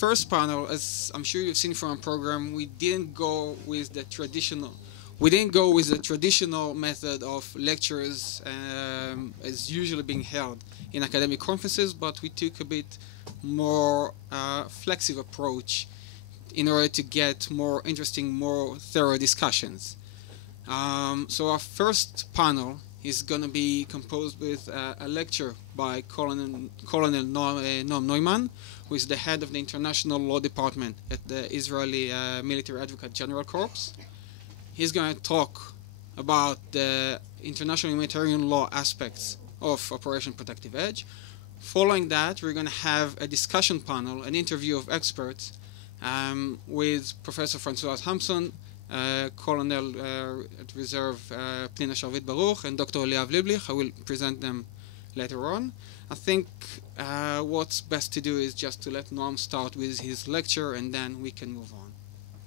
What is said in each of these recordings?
first panel, as I'm sure you've seen from our program, we didn't go with the traditional method of lectures as usually being held in academic conferences, but we took a bit more flexible approach in order to get more interesting, more thorough discussions. So our first panel is going to be composed with a lecture by Colonel Noam Neumann, who is the head of the International Law Department at the Israeli Military Advocate General Corps. He's going to talk about the international humanitarian law aspects of Operation Protective Edge. Following that, we're going to have a discussion panel, an interview of experts with Professor Francois Hampson, Colonel at Reserve Pnina Sharvit Baruch, and Dr. Eliav Liblich. I will present them later on. I think what's best to do is just to let Noam start with his lecture, and then we can move on.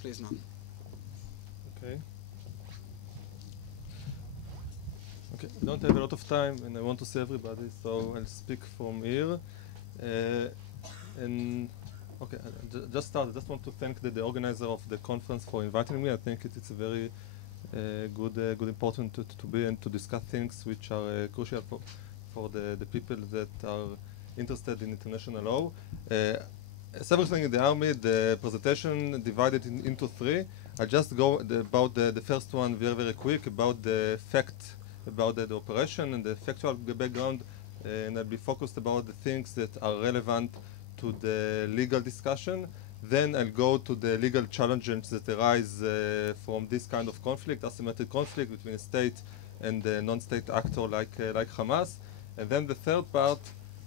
Please, Noam. Okay. Okay, I don't have a lot of time, and I want to see everybody, so I'll speak from here. And okay, I just started. I just want to thank the organizer of the conference for inviting me. I think it's a very good, important to be and to discuss things which are crucial for the people that are interested in international law. As everything in the army, the presentation divided into three. I just go about the first one very quick about the fact about the operation and the factual background, and I'll be focused about the things that are relevant to the legal discussion. Then I'll go to the legal challenges that arise from this kind of conflict, asymmetric conflict between a state and a non-state actor like Hamas. And then the third part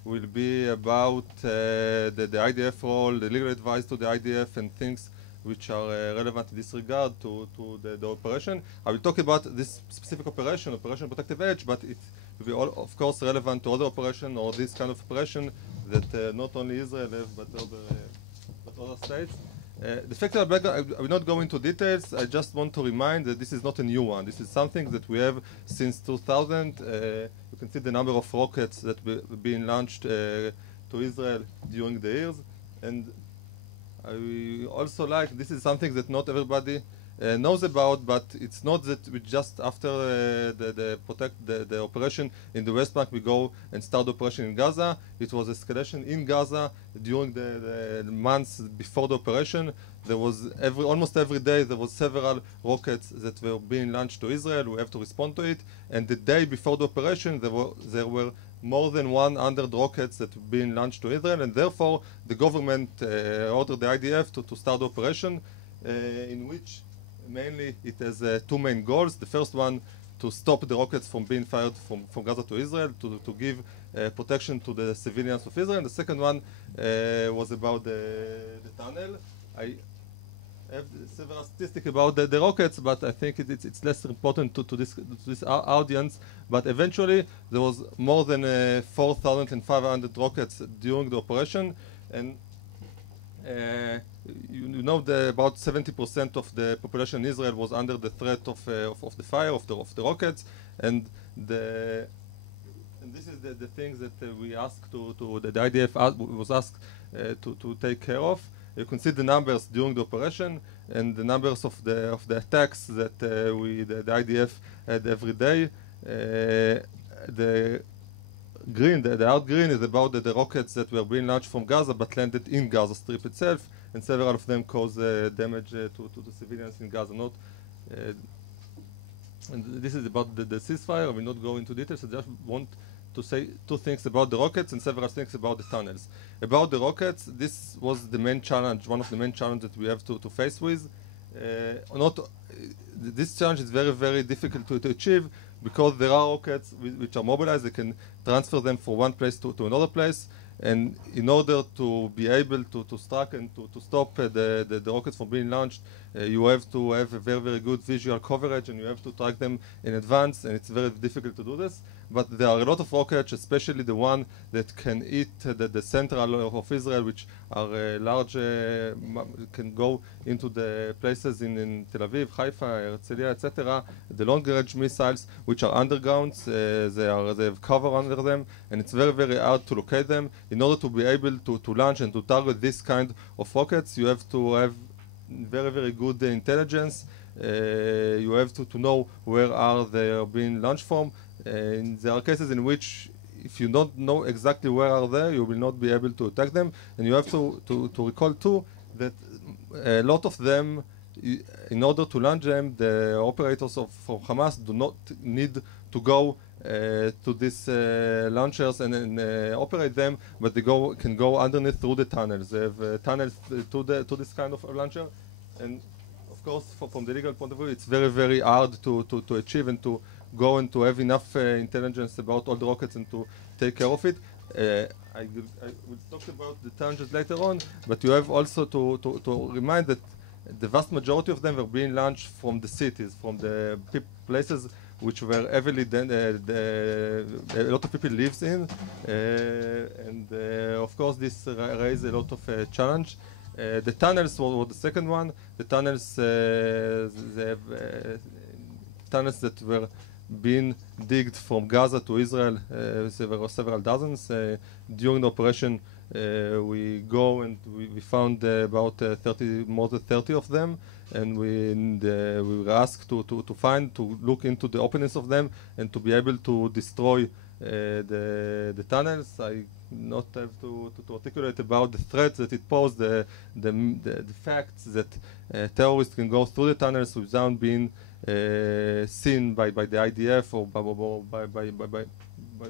will be about the IDF role, the legal advice to the IDF, and things which are relevant in this regard to the operation. I will talk about this specific operation, Operation Protective Edge, but it will be all, of course, relevant to other operation or this kind of operation that not only Israel has, but other states. The factual background, I will not go into details. I just want to remind that this is not a new one. This is something that we have since 2000. You can see the number of rockets that have been launched to Israel during the years. And I also like, this is something that not everybody knows about, but it's not that we just after the operation in the West Bank we go and start the operation in Gaza. It was escalation in Gaza during the months before the operation. There was almost every day there was several rockets that were being launched to Israel. We have to respond to it. And the day before the operation there were more than 100 rockets that were being launched to Israel, and therefore the government ordered the IDF to start the operation, in which mainly it has two main goals. The first one, to stop the rockets from being fired from Gaza to Israel, to give protection to the civilians of Israel. The second one was about the tunnel. I have several statistics about the rockets, but I think it's less important to this audience. But eventually, there was more than 4,500 rockets during the operation, and you know about 70% of the population in Israel was under the threat of the fire of the rockets, and this is the things that we asked the IDF was asked to take care of. You can see the numbers during the operation and the numbers of the attacks that the IDF had every day. The green, the dark green, is about the rockets that were being launched from Gaza but landed in Gaza Strip itself, and several of them caused damage to the civilians in Gaza. And this is about the ceasefire. I will not go into details. I just want to say two things about the rockets and several things about the tunnels. About the rockets, this was the main challenge, one of the main challenges that we have to face with. This challenge is very difficult to achieve because there are rockets which are mobilized. They can transfer them from one place to another place, and in order to be able to strike and to stop the rockets from being launched, you have to have a very good visual coverage, and you have to track them in advance, and it's very difficult to do this. but there are a lot of rockets, especially the one that can hit the central of Israel, which are large, can go into the places in Tel Aviv, Haifa, Herzliya, etc. The long-range missiles, which are underground, they have cover under them, and it's very, very hard to locate them. In order to be able to launch and to target this kind of rockets, you have to have very, very good intelligence. You have to know where are they being launched from. There are cases in which if you don't know exactly where are they, you will not be able to attack them. And you have to recall too that a lot of them, in order to launch them, the operators from Hamas do not need to go to these launchers and operate them, but they can go underneath through the tunnels. They have tunnels to this kind of launcher, and of course, from the legal point of view, it's very, very hard to achieve and to go and to have enough intelligence about all the rockets and to take care of it. I will talk about the challenges later on, but you have also to remind that the vast majority of them were being launched from the cities, from the places which were heavily a lot of people lives in, and of course this raised a lot of challenge. The tunnels were the second one. The tunnels, they have tunnels that were being digged from Gaza to Israel. There were several dozens. During the operation, we go and we found about more than 30 of them, and we were asked to look into the openings of them and to be able to destroy the tunnels. I not have to articulate about the threats that it posed, the facts that terrorists can go through the tunnels without being seen by the IDF or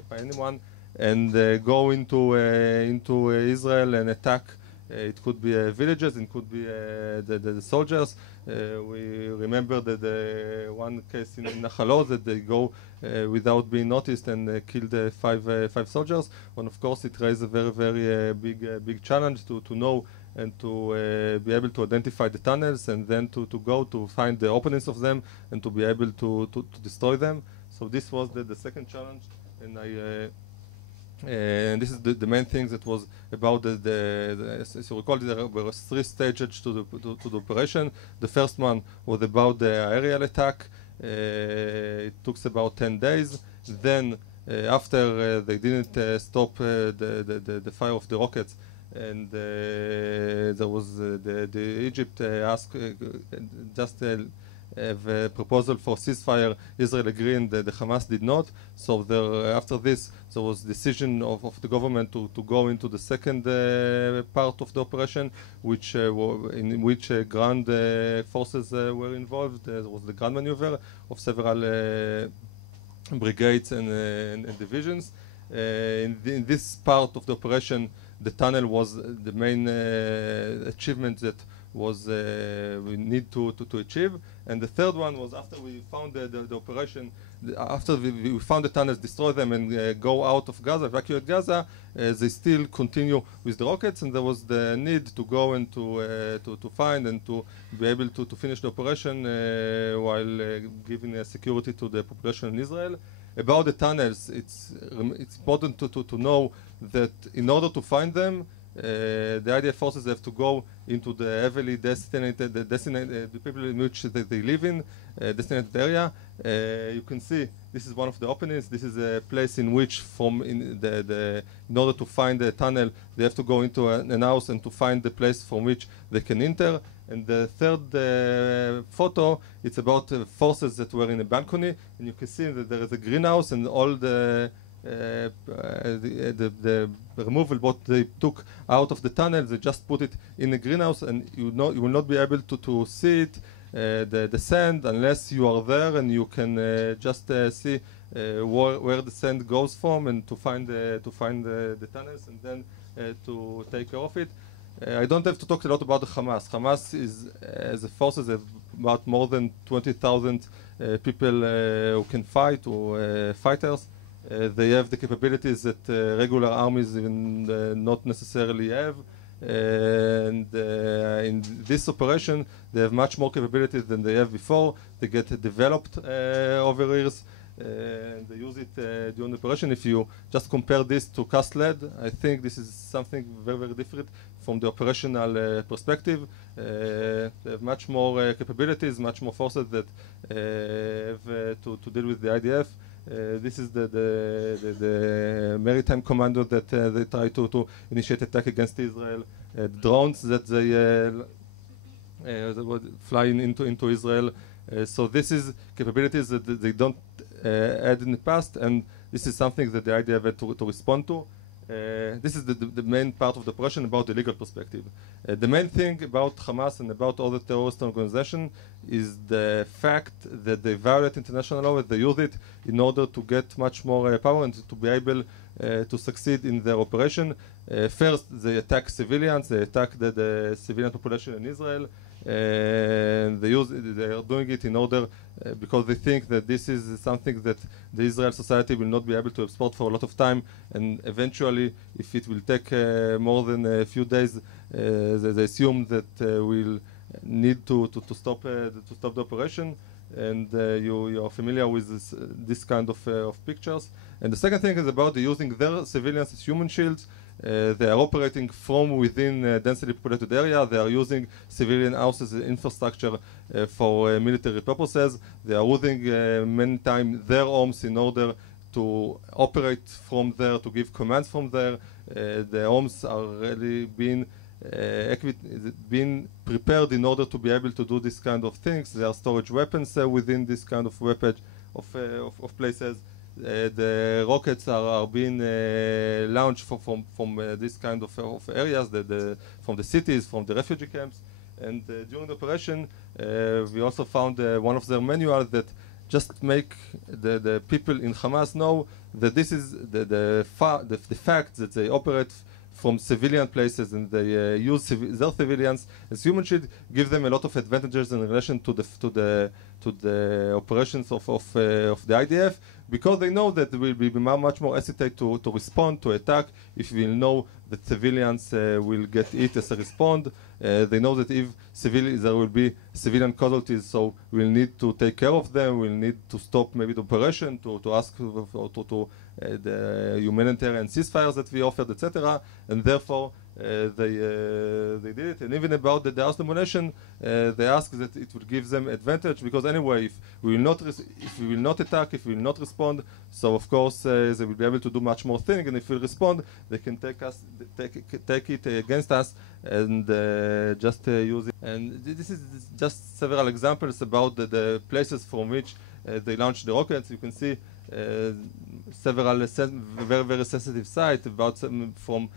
by anyone, and go into Israel and attack. It could be villages, it could be the soldiers. We remember that one case in Nachalo that they go without being noticed and killed five soldiers. And of course, it raised a very, very big challenge to know and to be able to identify the tunnels and then to go to find the openings of them and to be able to destroy them. So this was the second challenge, and and this is the main thing that was about as you recall, there were 3 stages to the operation. The first one was about the aerial attack. It took about 10 days. Then after they didn't stop the fire of the rockets, and there was the Egypt asked just have a proposal for ceasefire. Israel agreed and the Hamas did not. So after this, there was decision of the government to go into the second part of the operation, in which ground forces were involved. There was the ground maneuver of several brigades and divisions. In this part of the operation, the tunnel was the main achievement that was we need to achieve. And the third one was after we found the operation, after we found the tunnels, destroy them and go out of Gaza, evacuate Gaza, they still continue with the rockets, and there was the need to go and to find and to be able to finish the operation while giving security to the population in Israel. About the tunnels, it's important to know that in order to find them, the IDF forces have to go into the heavily designated, the people in which they live in, designated area. You can see this is one of the openings. This is a place in which, in order to find the tunnel, they have to go into an house and to find the place from which they can enter. And the third photo, it's about forces that were in a balcony, and you can see that there is a greenhouse and all the removal what they took out of the tunnel, they just put it in a greenhouse, and you will not be able to see it, the sand, unless you are there and you can just see where the sand goes from, and to find the tunnels and then to take care of it. I don't have to talk a lot about the Hamas. Hamas is, as a forces, have about more than 20,000 people who can fight, or fighters. They have the capabilities that regular armies even not necessarily have. And in this operation, they have much more capabilities than they have before. They get developed over years. and they use it during the operation. If you just compare this to cast lead, I think this is something very, very different from the operational perspective. They have much more capabilities, much more forces that have to deal with the IDF. This is the maritime commando that they try to initiate attack against Israel. Drones that they would fly into Israel. So this is capabilities that they don't had in the past, and this is something that the IDF had to respond to. This is the main part of the operation about the legal perspective. The main thing about Hamas and about all the terrorist organizations is the fact that they violate international law, that they use it in order to get much more power and to be able to succeed in their operation. First, they attack civilians, they attack the civilian population in Israel. They are doing it in order because they think that this is something that the Israel society will not be able to export for a lot of time, and eventually, if it will take more than a few days, they assume that we'll need to stop the operation. And you are familiar with this kind of pictures. And the second thing is about using their civilians as human shields. They are operating from within densely populated area. They are using civilian houses as infrastructure for military purposes. They are using many times their homes in order to operate from there, to give commands from there. The homes are really being prepared in order to be able to do this kind of things. There are storage weapons within this kind of weapons of places. The rockets are being launched from this kind of areas, from the cities, from the refugee camps. And during the operation, we also found one of their manuals that just make the people in Hamas know that this is the fact that they operate from civilian places and they use their civilians as human shield, give them a lot of advantages in relation to the operations of the IDF, because they know that they will be much more hesitate to respond, to attack, if we know that civilians will get it as a response. They know that if there will be civilian casualties, so we'll need to take care of them, we'll need to stop maybe the operation, to ask to the humanitarian ceasefires that we offered, etc. And therefore, they did it. And even about the house demolition, they ask that it will give them advantage, because anyway, if we will not attack, if we will not respond, so of course they will be able to do much more things, and if we respond, they can take it against us and just use it. And this is just several examples about the places from which they launched the rockets. You can see several very, very sensitive sites, about from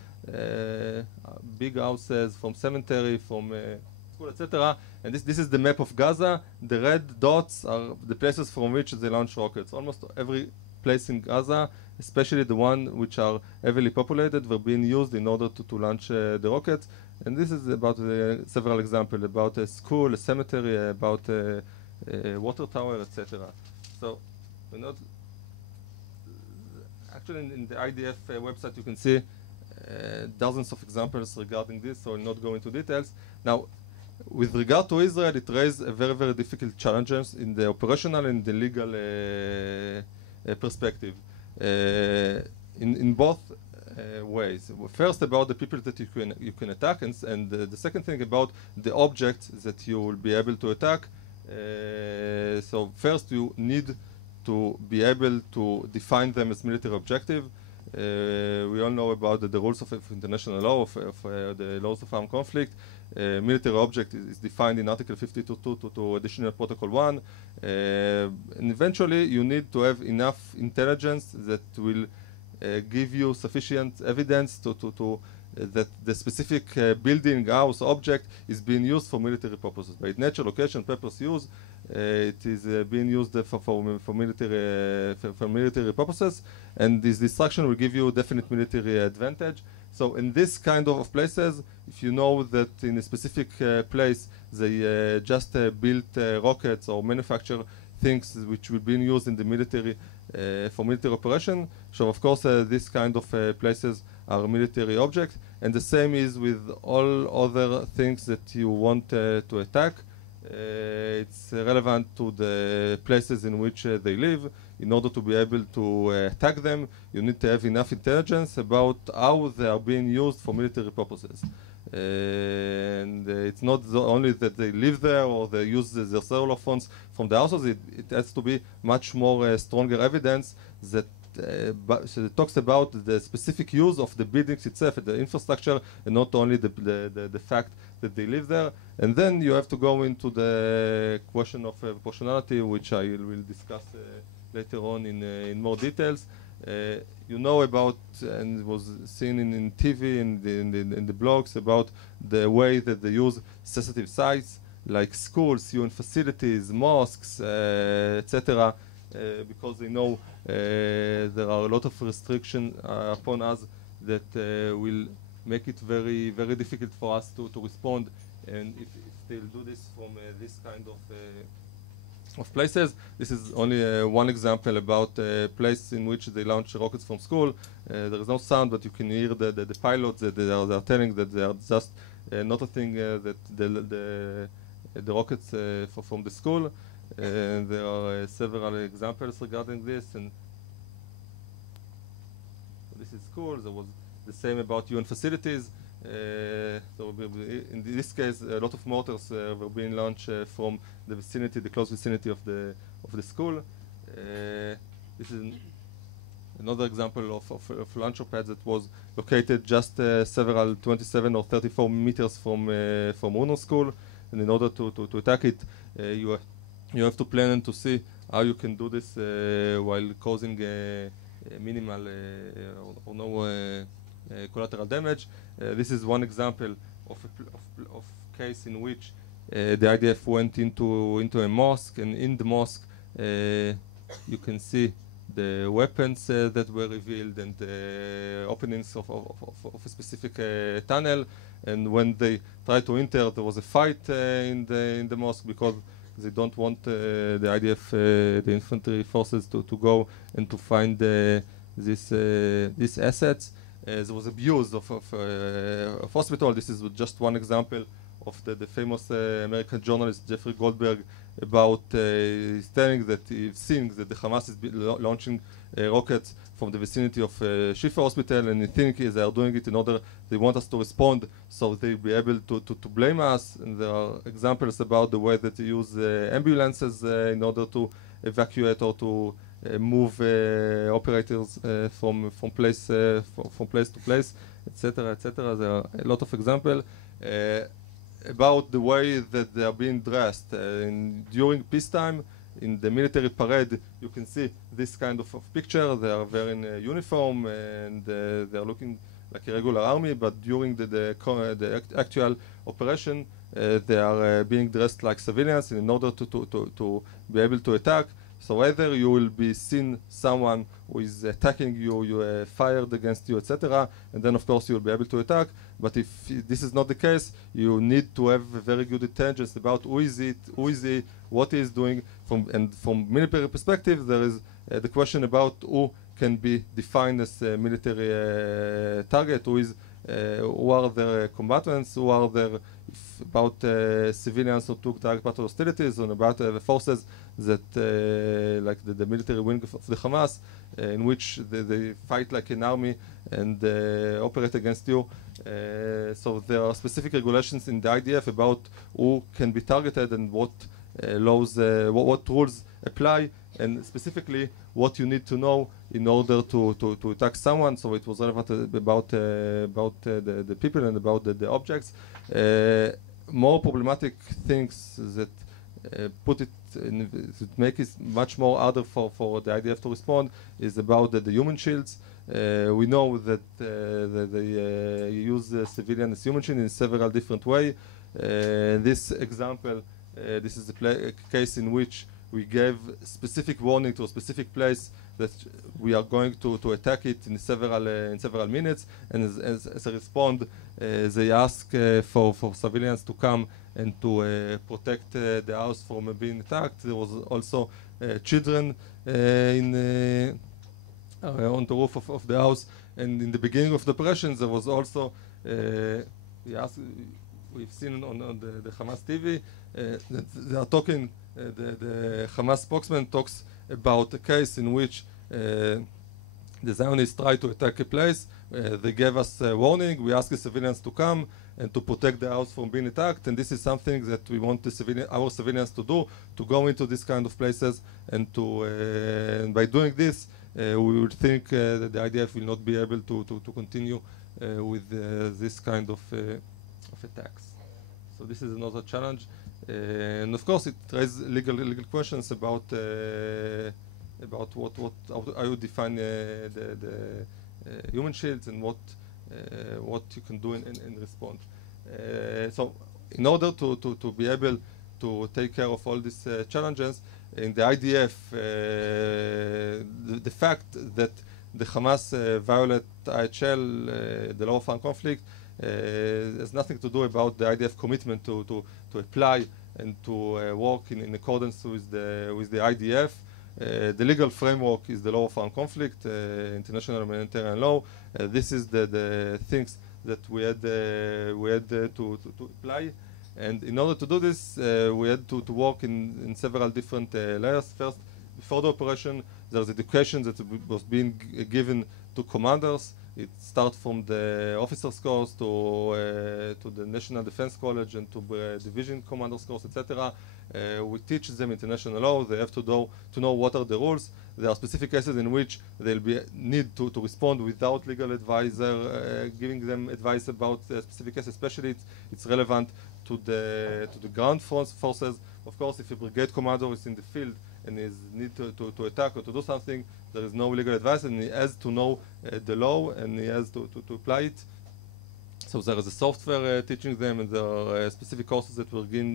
big houses, from cemetery, from school, etc. And this is the map of Gaza. The red dots are the places from which they launch rockets. Almost every place in Gaza, especially the one which are heavily populated, were being used in order to launch the rockets. And this is about several examples about a school, a cemetery, about a water tower, etc. So we're not actually in the IDF website you can see dozens of examples regarding this, so I'll not go into details. Now, with regard to Israel, it raised a very, very difficult challenges in the operational and the legal perspective, in both ways. First, about the people that you can attack, and the second thing about the objects that you will be able to attack. So first, you need to be able to define them as military objective. We all know about the rules of international law, of the laws of armed conflict. Military object is defined in Article 52 to Additional Protocol 1. And eventually, you need to have enough intelligence that will give you sufficient evidence that the specific building, house, object is being used for military purposes. By its nature, location, purpose, use, it is being used for military purposes, and this destruction will give you definite military advantage. So in this kind of places, if you know that in a specific place they just built rockets or manufacture things which will be used in the military for military operation, so of course this kind of places are military objects, and the same is with all other things that you want to attack. It's relevant to the places in which they live. In order to be able to attack them, you need to have enough intelligence about how they are being used for military purposes. And it's not only that they live there or they use their cellular phones from the houses. It has to be much more stronger evidence that so it talks about the specific use of the buildings itself, the infrastructure, and not only the fact that they live there. And then you have to go into the question of proportionality, which I will discuss later on in more details. You know about, and it was seen in TV and in the blogs, about the way that they use sensitive sites like schools, UN facilities, mosques, etc., because they know there are a lot of restrictions upon us that will make it very, very difficult for us to respond. And if they'll do this from this kind of places. This is only one example about a place in which they launch rockets from school. There is no sound, but you can hear the pilots that they are telling that they are just noticing that the rockets from the school. There are several examples regarding this, and this is school. There was the same about UN facilities. So in this case, a lot of mortars were being launched from the vicinity, the close vicinity of the school. This is another example of launcher pads that was located just several 27 or 34 meters from Uno school. And in order to attack it, you have to plan and to see how you can do this while causing minimal or no collateral damage. This is one example of case in which the IDF went into a mosque, and in the mosque you can see the weapons that were revealed and the openings of a specific tunnel. And when they tried to enter, there was a fight in the mosque because they don't want the IDF, the infantry forces, to go and to find these assets. There was abuse of hospital. This is just one example of the famous American journalist Jeffrey Goldberg about he's telling that he's seeing that the Hamas is launching rockets from the vicinity of Haifa hospital, and he thinks they are doing it in order they want us to respond, so they'll be able to blame us. And there are examples about the way that they use ambulances in order to evacuate or to move operators from place to place, etc., etc. There are a lot of examples about the way that they are being dressed. During peacetime, in the military parade, you can see this kind of picture. They are wearing a uniform and they are looking like a regular army, but during the actual operation, they are being dressed like civilians in order to be able to attack. So either you will be seen someone who is attacking you, you fired against you, etc., and then of course you will be able to attack. But if this is not the case, you need to have a very good intelligence about who is he, what he is doing. From military perspective, there is the question about who can be defined as a military target, who are their combatants, who are their about civilians who took direct part of hostilities, and about the forces that like the military wing of the Hamas, in which they fight like an army and operate against you. So there are specific regulations in the IDF about who can be targeted and what laws, what rules apply, and specifically what you need to know in order to attack someone. So it was relevant about the people and about the objects. More problematic things that make it much more harder for the IDF to respond is about the human shields. We know that they use civilian as human shield in several different ways. This example, this is a case in which we gave specific warning to a specific place that we are going to attack it in several minutes, and as a response, they ask for civilians to come and to protect the house from being attacked. There was also children on the roof of the house, and in the beginning of the operations, there was also we asked we've seen on the Hamas TV, they are talking, the Hamas spokesman talks about a case in which the Zionists tried to attack a place. They gave us a warning. We asked the civilians to come and to protect the house from being attacked. And this is something that we want our civilians to do, to go into these kind of places. And and by doing this, we would think that the IDF will not be able to continue with this kind of attacks. So this is another challenge. And of course, it raises legal questions about how you define the human shields and what you can do in response. So in order to be able to take care of all these challenges, in the IDF, the fact that the Hamas violate IHL, the law of armed conflict, has nothing to do about the IDF commitment to apply and to work in accordance with the IDF. The legal framework is the law of armed conflict, international humanitarian law. This is the things that we had to apply, and in order to do this, we had to work in several different layers. First, before the operation, there's education that was being given to commanders. It starts from the officers course to the National Defense College and to division commanders course, etc. We teach them international law. They have to know what are the rules. There are specific cases in which they'll need to respond without legal advisor giving them advice about specific cases. Especially, it's relevant to the ground forces. Of course, if a brigade commander is in the field and is need to attack or to do something, there is no legal advice, and he has to know the law and he has to apply it. So there is a software teaching them, and there are specific courses that were being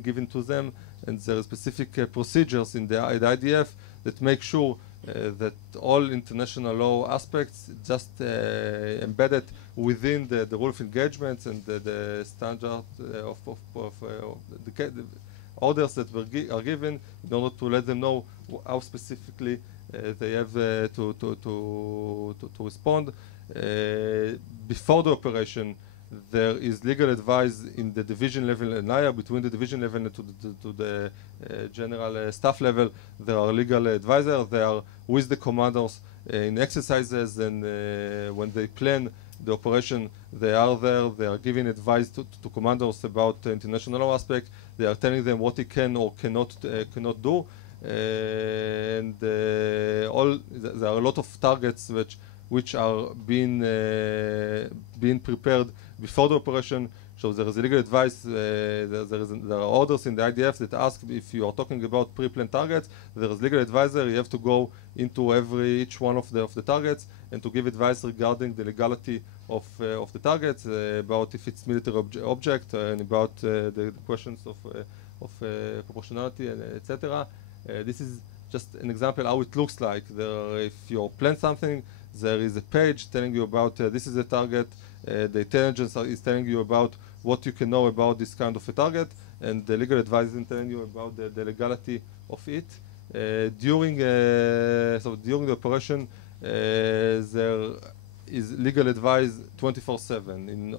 given to them, and there are specific procedures in the IDF that make sure that all international law aspects just embedded within the rule of engagements and the standard of the orders that are given, in order to let them know how specifically they have to respond. Before the operation, there is legal advice in the division level and higher. Between the division level and to the general staff level, there are legal advisors. They are with the commanders in exercises, and when they plan the operation, they are there. They are giving advice to commanders about international law aspect. They are telling them what he can or cannot do. And there are a lot of targets which are being prepared before the operation. So there is legal advice. There are orders in the IDF that ask if you are talking about pre-planned targets. There is legal advisor. You have to go into each one of the targets and to give advice regarding the legality of the targets, about if it's military object, and about the questions of proportionality, and etc. This is just an example how it looks like. If you plan something, there is a page telling you about this is a target. The intelligence is telling you about what you can know about this kind of a target, and the legal advisor is telling you about the legality of it. During the operation, there is legal advice 24/7.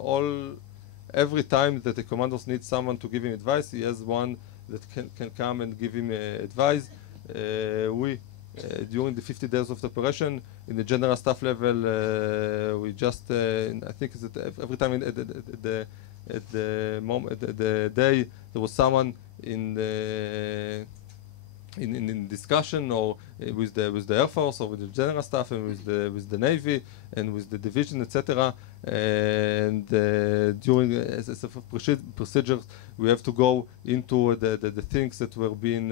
Every time that the commanders need someone to give him advice, he has one that can come and give him advice. During the 50 days of the operation, in the general staff level, we just I think every time at the day there was someone in discussion or with the Air Force or with the general staff and with the Navy and with the division, etc. And during as a procedure, we have to go into the things that were being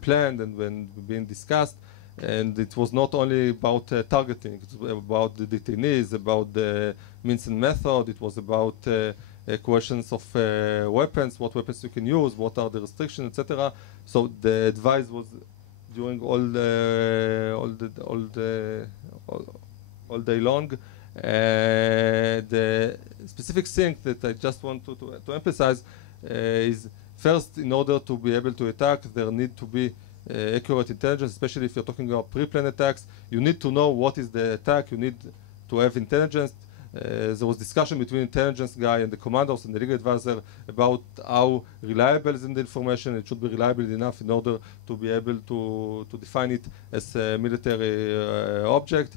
planned and when being discussed. And it was not only about targeting; it was about the detainees, about the means and method. It was about questions of weapons, what weapons you can use, what are the restrictions, etc. So the advice was during all day long. The specific thing that I just want to emphasize is, first, in order to be able to attack, there need to be accurate intelligence, especially if you're talking about pre-planned attacks. You need to know what is the attack. You need to have intelligence. there was discussion between intelligence guy and the commanders and the legal advisor about how reliable is the information. It should be reliable enough in order to be able to define it as a military object.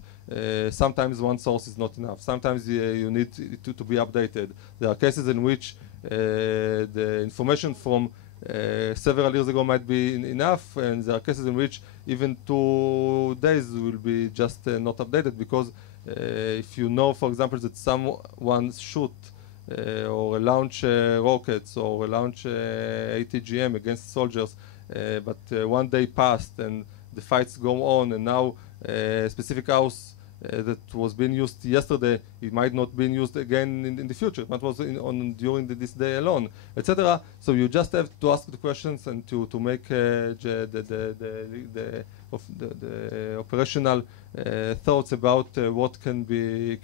Sometimes one source is not enough. Sometimes you need it to be updated. There are cases in which the information from several years ago might be enough, and there are cases in which even 2 days will be just not updated, because if you know, for example, that someone shoot or launch rockets or launch ATGM against soldiers, but 1 day passed and the fights go on, and now a specific house that was being used yesterday, it might not be used again in the future. That was during this day alone, etc. So you just have to ask the questions and to make the operational thoughts about what can be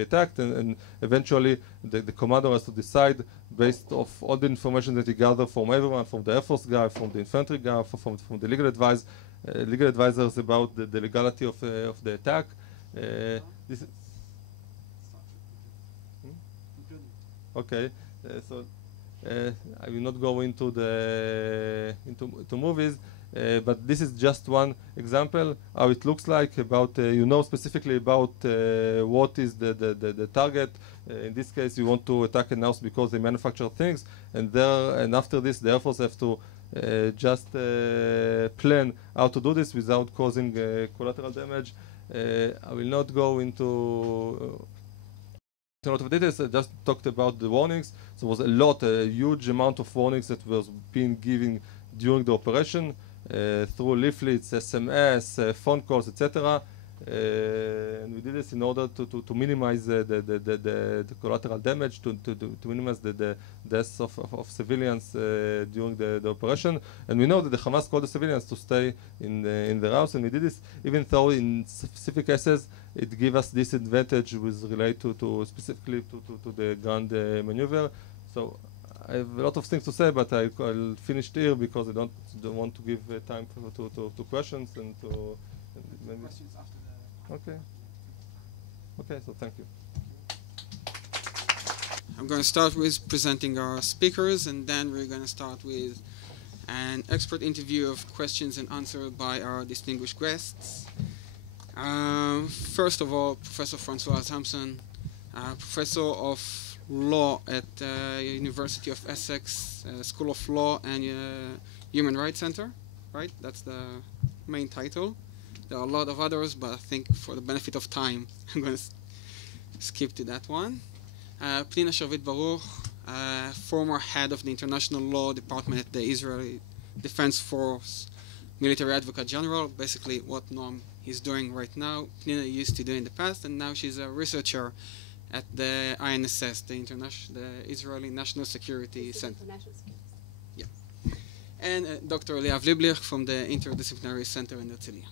attacked, and eventually the commander has to decide based off all the information that he gathered from everyone, from the Air Force guy, from the infantry guy, from the legal advisors about the legality of the attack. This is okay. So I will not go into into movies, but this is just one example how it looks like. About you know specifically about what is the target. In this case, you want to attack a house because they manufacture things, and after this, the Air Force have to just plan how to do this without causing collateral damage. I will not go into a lot of details. I just talked about the warnings. There was a huge amount of warnings that was being given during the operation through leaflets, SMS, phone calls, etc. And we did this in order to minimize the collateral damage, to minimize the deaths of civilians during the operation. And we know that the Hamas called the civilians to stay in their house, and we did this even though in specific cases it gave us this advantage with relate to specifically to the ground maneuver. So I have a lot of things to say, but I'll finish here because I don't want to give time to questions and to maybe questions after. Okay. Okay, so thank you. I'm going to start with presenting our speakers, and then we're going to start with an expert interview of questions and answers by our distinguished guests. First of all, Professor Francois Hampson, Professor of Law at University of Essex, School of Law and Human Rights Center, right? That's the main title. There are a lot of others, but I think for the benefit of time, I'm going to skip to that one. Pnina Shavit Baruch, former head of the International Law Department at the Israeli Defense Force, Military Advocate General, basically what Noam is doing right now. Pnina used to do in the past, and now she's a researcher at the INSS, the Israeli National Security Center. Yeah. And Dr. Eliav Liblich from the Interdisciplinary Center in Herzliya.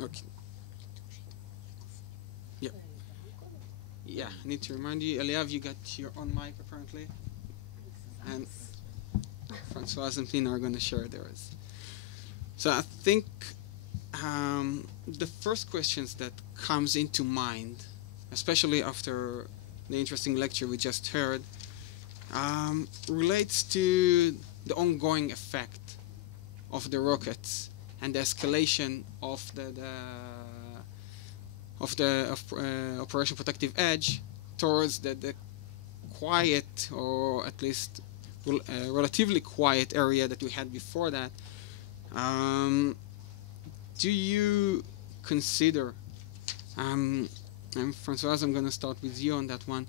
Okay. Yeah. Yeah, I need to remind you, Eliav, you got your own mic apparently. And Francois and Pnina are going to share theirs. So I think the first questions that comes into mind, especially after the interesting lecture we just heard, relates to the ongoing effect of the rockets and the escalation of Operation Protective Edge towards the quiet, or at least relatively quiet area that we had before that. Do you consider, and Francois, I'm going to start with you on that one.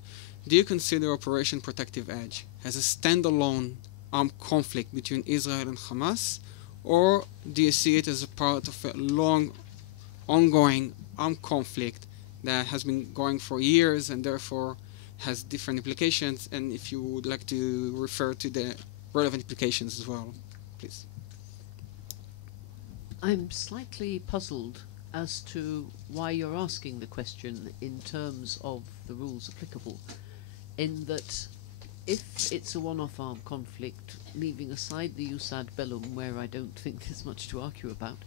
Do you consider Operation Protective Edge as a standalone armed conflict between Israel and Hamas, or do you see it as a part of a long, ongoing armed conflict that has been going for years and therefore has different implications? And if you would like to refer to the relevant implications as well, please. I'm slightly puzzled as to why you're asking the question in terms of the rules applicable, in that if it's a one-off armed conflict, leaving aside the jus ad bellum, where I don't think there's much to argue about,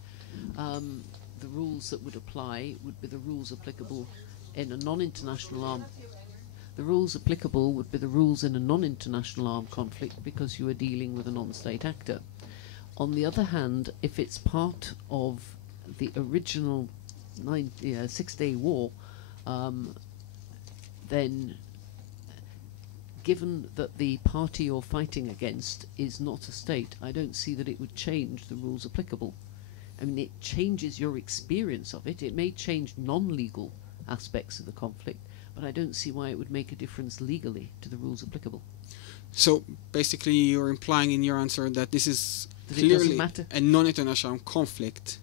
the rules that would apply would be the rules applicable in a non-international armed... The rules applicable would be the rules in a non-international armed conflict because you are dealing with a non-state actor. On the other hand, if it's part of the original Six-Day War, then given that the party you're fighting against is not a state, I don't see that it would change the rules applicable. I mean, it changes your experience of it. It may change non-legal aspects of the conflict, but I don't see why it would make a difference legally to the rules applicable. So basically you're implying in your answer that this is That clearly it doesn't matter. a non-international conflict.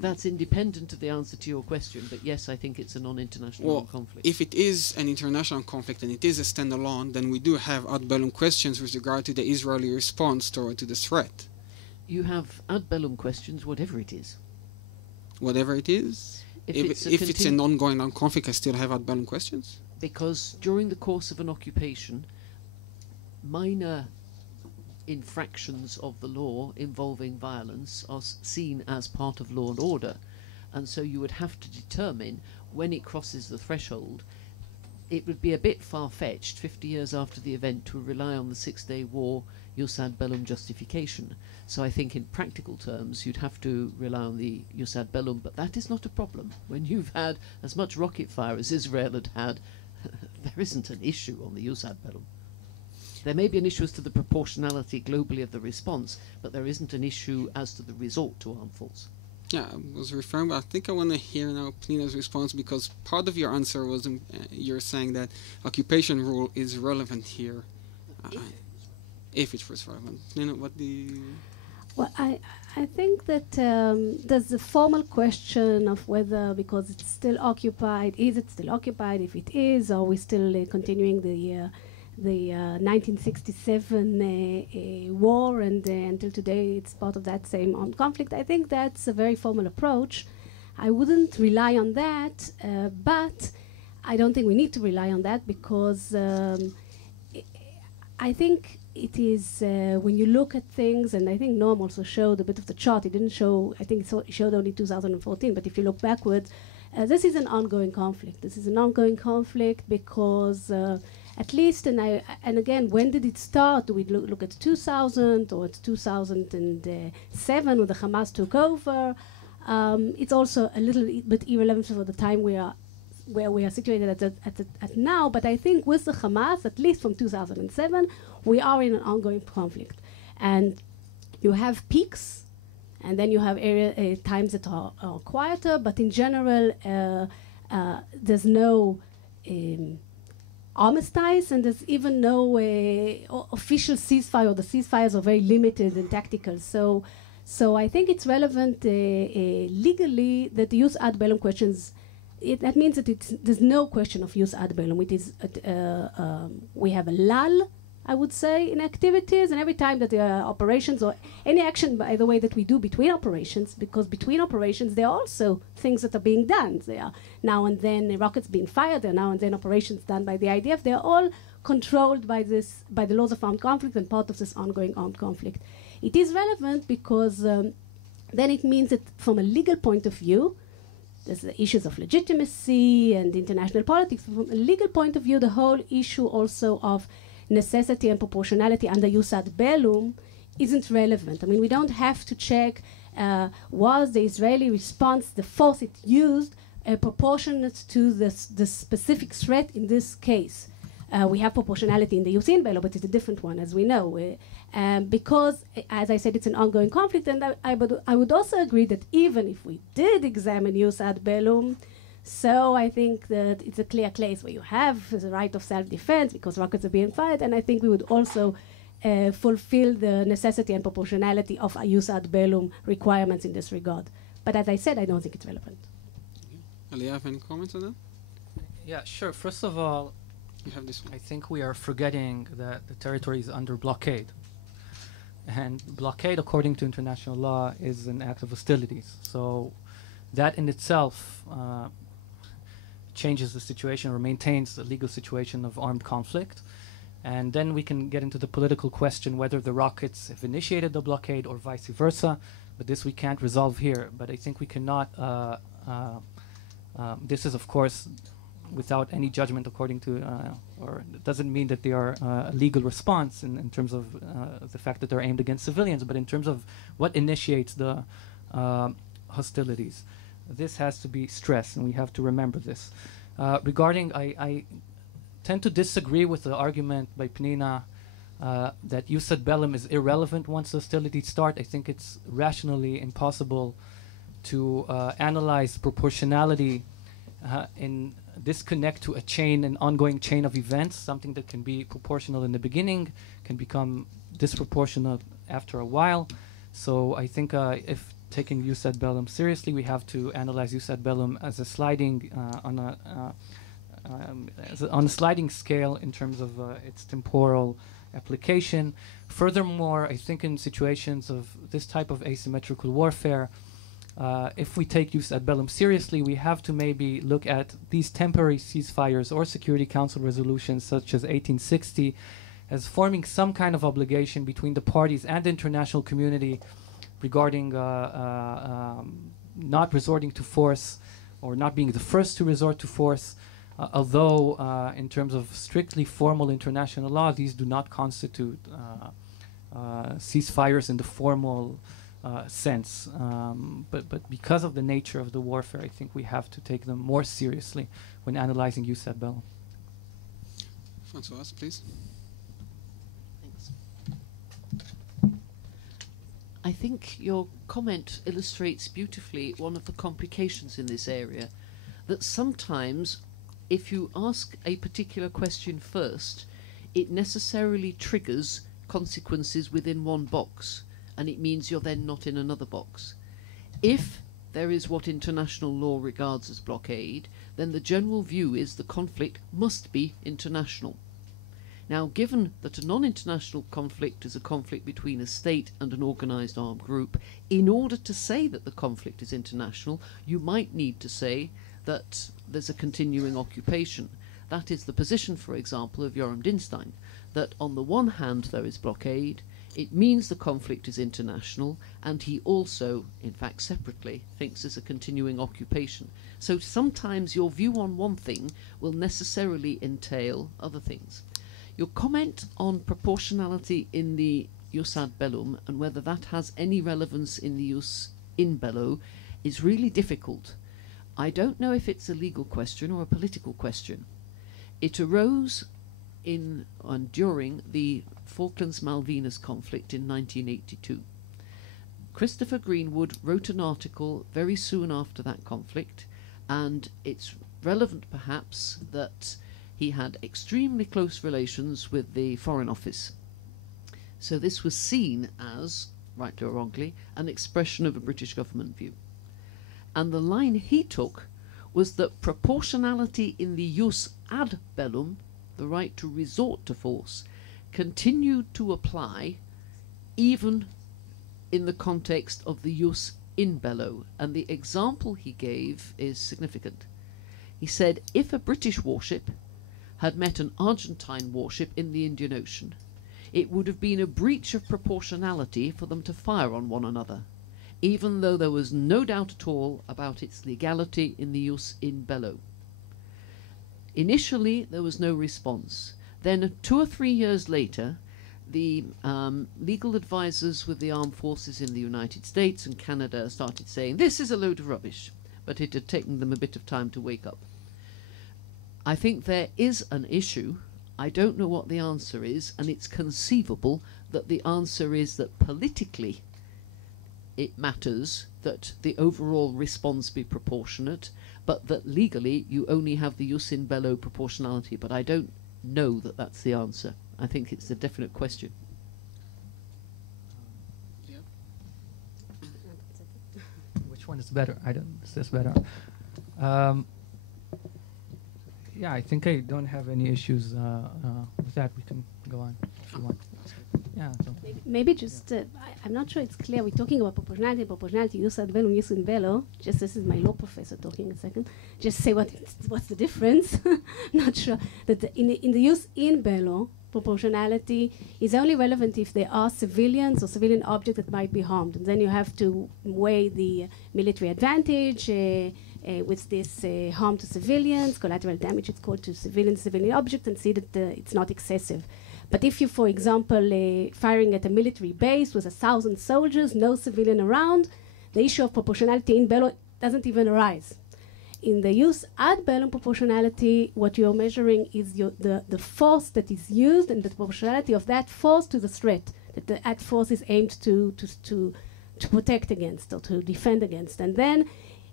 That's independent of the answer to your question, but yes, I think it's a non-international Well, conflict. if it is an international conflict and it is a standalone, then we do have ad bellum questions with regard to the Israeli response to the threat. You have ad bellum questions, whatever it is. Whatever it is? If If it's an ongoing armed conflict, I still have ad bellum questions? Because during the course of an occupation, minor infractions of the law involving violence are seen as part of law and order, and so you would have to determine when it crosses the threshold. It would be a bit far-fetched 50 years after the event to rely on the Six-Day War jus ad bellum justification. So I think in practical terms you'd have to rely on the jus ad bellum, but that is not a problem. When you've had as much rocket fire as Israel had, there isn't an issue on the jus ad bellum. There may be an issue as to the proportionality globally of the response, but there isn't an issue as to the resort to armed force. Yeah, I was referring, but I think I want to hear now Pnina's response, because part of your answer was you're saying that occupation rule is relevant here. If it was relevant. Pnina, what do you... Well, I think that there's the formal question of whether, because it's still occupied, is it still occupied? If it is, are we still continuing the 1967 war, and until today it's part of that same armed conflict? I think that's a very formal approach. I wouldn't rely on that, but I don't think we need to rely on that, because I think it is when you look at things, and I think Noam also showed a bit of the chart. He didn't show, I think it showed only 2014, but if you look backwards, this is an ongoing conflict. This is an ongoing conflict because at least, and again, when did it start? Do we look at 2000 or it's 2007 when the Hamas took over? It's also a little bit irrelevant for the time where we are situated at now, but I think with the Hamas, at least from 2007, we are in an ongoing conflict. And you have peaks, and then you have times that are quieter, but in general, there's no armistice, and there's even no official ceasefire, or the ceasefires are very limited and tactical. So I think it's relevant legally that the jus ad bellum questions, that means that there's no question of jus ad bellum. It is we have a lull, I would say, in activities, and every time that there are operations or any action, by the way, that we do between operations, because between operations there are also things that are being done. There are now and then rockets being fired, there are now and then operations done by the IDF. They are all controlled by the laws of armed conflict and part of this ongoing armed conflict. It is relevant because then it means that from a legal point of view, there's the issues of legitimacy and international politics. From a legal point of view, the whole issue also of necessity and proportionality under jus ad bellum isn't relevant. I mean, we don't have to check was the Israeli response, the force it used, proportionate to the specific threat in this case. We have proportionality in the jus in bello, but it's a different one, as we know. Because, as I said, it's an ongoing conflict, and I would also agree that even if we did examine jus ad bellum, so I think that it's a clear case where you have the right of self-defense because rockets are being fired, and I think we would also fulfill the necessity and proportionality of jus ad bellum requirements in this regard. But as I said, I don't think it's relevant. Ali, you have any comments on that? Yeah, sure. First of all, You have this one. I think we are forgetting that the territory is under blockade. And blockade, according to international law, is an act of hostilities. So that in itself changes the situation or maintains the legal situation of armed conflict. And then we can get into the political question whether the rockets have initiated the blockade or vice versa. But this we can't resolve here. But I think we cannot This is, of course, without any judgment according to, or it doesn't mean that they are a legal response in terms of the fact that they're aimed against civilians, but in terms of what initiates the hostilities. This has to be stressed, and we have to remember this. Regarding, I tend to disagree with the argument by Pnina that jus ad bellum is irrelevant once hostilities start. I think it's rationally impossible to analyze proportionality in disconnect to a chain, an ongoing chain of events, something that can be proportional in the beginning, can become disproportionate after a while. So I think if taking jus ad bellum seriously, we have to analyze jus ad bellum as a sliding on a sliding scale in terms of its temporal application. Furthermore, I think in situations of this type of asymmetrical warfare, if we take jus ad bellum seriously, we have to maybe look at these temporary ceasefires or Security Council resolutions such as 1860 as forming some kind of obligation between the parties and the international community regarding not resorting to force or not being the first to resort to force, although in terms of strictly formal international law, these do not constitute ceasefires in the formal sense. But because of the nature of the warfare, I think we have to take them more seriously when analyzing jus ad bellum. Francois, please. Thanks. I think your comment illustrates beautifully one of the complications in this area, that sometimes if you ask a particular question first, it necessarily triggers consequences within one box, and it means you're then not in another box. If there is what international law regards as blockade, then the general view is the conflict must be international. Now, given that a non-international conflict is a conflict between a state and an organized armed group, in order to say that the conflict is international, you might need to say that there's a continuing occupation. That is the position, for example, of Yoram Dinstein, that on the one hand there is blockade, it means the conflict is international, and he also, in fact separately, thinks there's a continuing occupation. So sometimes your view on one thing will necessarily entail other things. Your comment on proportionality in the jus ad bellum and whether that has any relevance in the jus in bello is really difficult. I don't know if it's a legal question or a political question. It arose in and during the Falklands-Malvinas conflict in 1982. Christopher Greenwood wrote an article very soon after that conflict, and it's relevant perhaps that he had extremely close relations with the Foreign Office. So this was seen as, rightly or wrongly, an expression of a British government view. And the line he took was that proportionality in the jus ad bellum, the right to resort to force, continued to apply even in the context of the jus in bello. And the example he gave is significant. He said, if a British warship had met an Argentine warship in the Indian Ocean, it would have been a breach of proportionality for them to fire on one another, even though there was no doubt at all about its legality in the jus in bello. Initially, there was no response. Then 2 or 3 years later, the legal advisors with the armed forces in the United States and Canada started saying, this is a load of rubbish, but it had taken them a bit of time to wake up. I think there is an issue. I don't know what the answer is, and it's conceivable that the answer is that politically it matters that the overall response be proportionate, but that legally you only have the jus in bello proportionality. But I don't know that that's the answer. I think it's a definite question. Yeah. Which one is better? Is this better? Yeah, I think I don't have any issues with that. We can go on if you want. Yeah. So. Maybe just, I'm not sure it's clear. We're talking about proportionality, jus ad bellum, jus in bello. Just this is my law professor talking a second. Just say what's the difference. Not sure that in the jus in bello, proportionality is only relevant if there are civilians or civilian objects that might be harmed, and then you have to weigh the military advantage with this harm to civilians, collateral damage it's called, to civilian objects, and see that it's not excessive. But if you, for example, firing at a military base with 1,000 soldiers, no civilian around, the issue of proportionality in bello doesn't even arise. In the use ad bellum proportionality, what you're measuring is the force that is used and the proportionality of that force to the threat that that force is aimed to protect against or to defend against. And then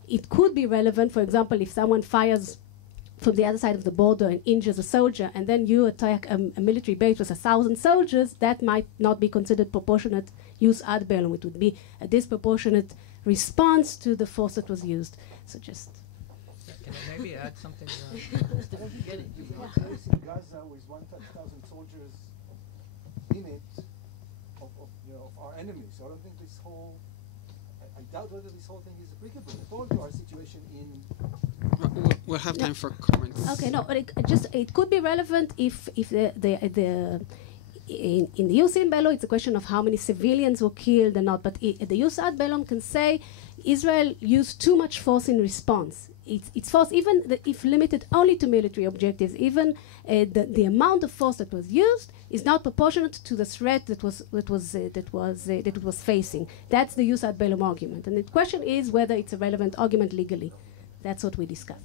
it could be relevant, for example, if someone fires from the other side of the border and injures a soldier, and then you attack a military base with 1,000 soldiers, that might not be considered proportionate use ad bellum. It would be a disproportionate response to the force that was used. So just... Can I maybe add something? You have a place in Gaza with 1,000 soldiers in it of our enemies. So I don't think this whole... I doubt whether this whole thing is applicable at all to our situation in... We'll have time for comments. Okay, no, but it could be relevant if in the use in bello, it's a question of how many civilians were killed and not. But the use ad bellum can say Israel used too much force in response. It's force, even if limited only to military objectives, even the amount of force that was used is not proportionate to the threat that it was facing. That's the use ad bellum argument, and the question is whether it's a relevant argument legally. That's what we discussed.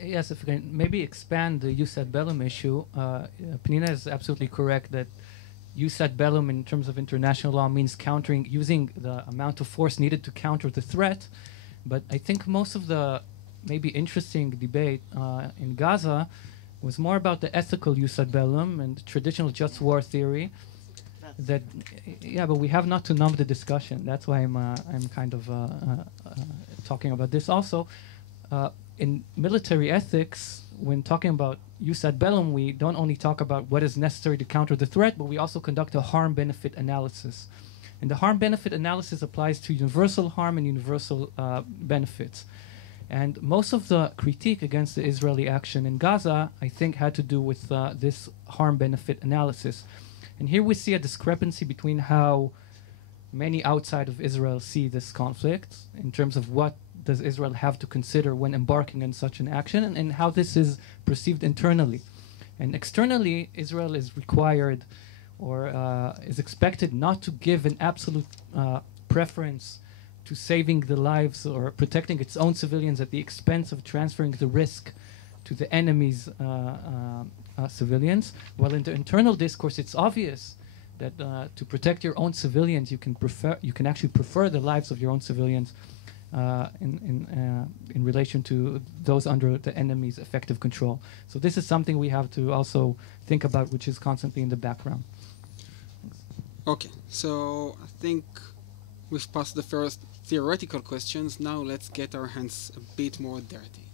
Yes, if we can maybe expand the use ad bellum issue, Penina is absolutely correct that use ad bellum in terms of international law means using the amount of force needed to counter the threat. But I think most of the maybe interesting debate in Gaza was more about the ethical use ad bellum and traditional just war theory. That, yeah, but we have not to numb the discussion. That's why I'm kind of talking about this also. In military ethics, when talking about use ad bellum, we don't only talk about what is necessary to counter the threat, but we also conduct a harm-benefit analysis. And the harm-benefit analysis applies to universal harm and universal benefits. And most of the critique against the Israeli action in Gaza, I think, had to do with this harm-benefit analysis. And here we see a discrepancy between how many outside of Israel see this conflict in terms of what does Israel have to consider when embarking on such an action, and how this is perceived internally. And externally, Israel is required or is expected not to give an absolute preference to saving the lives or protecting its own civilians at the expense of transferring the risk to the enemy's civilians. While in the internal discourse, it's obvious that to protect your own civilians, you can actually prefer the lives of your own civilians in relation to those under the enemy's effective control. So this is something we have to also think about, which is constantly in the background. Okay, so I think we've passed the first theoretical questions. Now let's get our hands a bit more dirty.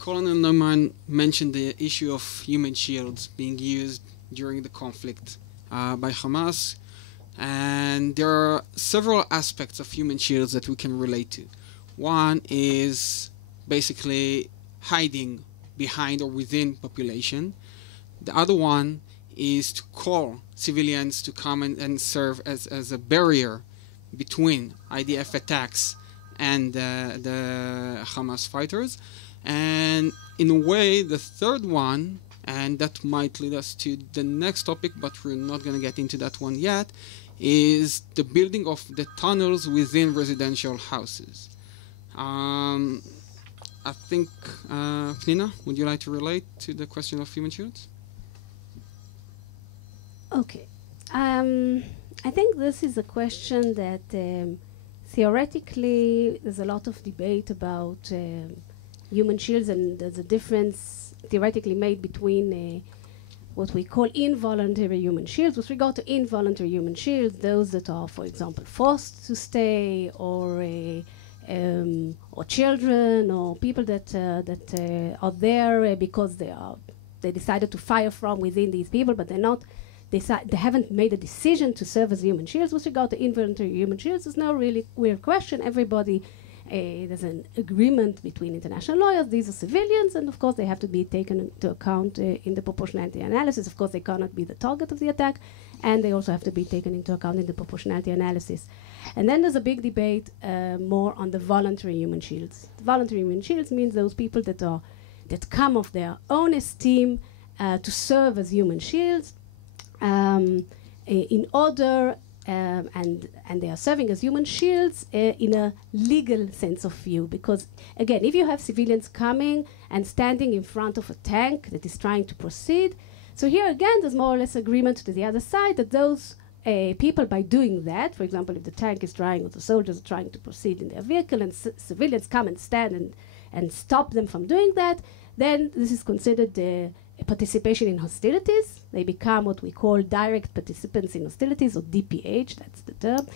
Colonel Neumann mentioned the issue of human shields being used during the conflict by Hamas. And there are several aspects of human shields that we can relate to. One is basically hiding behind or within population. The other one is to call civilians to come and serve as a barrier between IDF attacks and the Hamas fighters. And in a way, the third one, and that might lead us to the next topic, but we're not going to get into that one yet, is the building of the tunnels within residential houses. I think, Penina, would you like to relate to the question of human shields? Okay. I think this is a question that theoretically there's a lot of debate about human shields, and there's a difference theoretically made between what we call involuntary human shields. With regard to involuntary human shields, those that are, for example, forced to stay, or children, or people that are there because they decided to fire from within these people, but they haven't made a decision to serve as human shields. With regard to involuntary human shields, there's no really weird question. Everybody there's an agreement between international lawyers. These are civilians, and of course they have to be taken into account in the proportionality analysis. Of course, they cannot be the target of the attack, and they also have to be taken into account in the proportionality analysis. And then there's a big debate more on the voluntary human shields. The voluntary human shields means those people that come of their own esteem to serve as human shields in order. And they are serving as human shields in a legal sense of view, because again, if you have civilians coming and standing in front of a tank that is trying to proceed, so here again there's more or less agreement to the other side that those people, by doing that, for example, if the tank is trying or the soldiers are trying to proceed in their vehicle and civilians come and stand and stop them from doing that, then this is considered participation in hostilities. They become what we call direct participants in hostilities, or DPH, that's the term.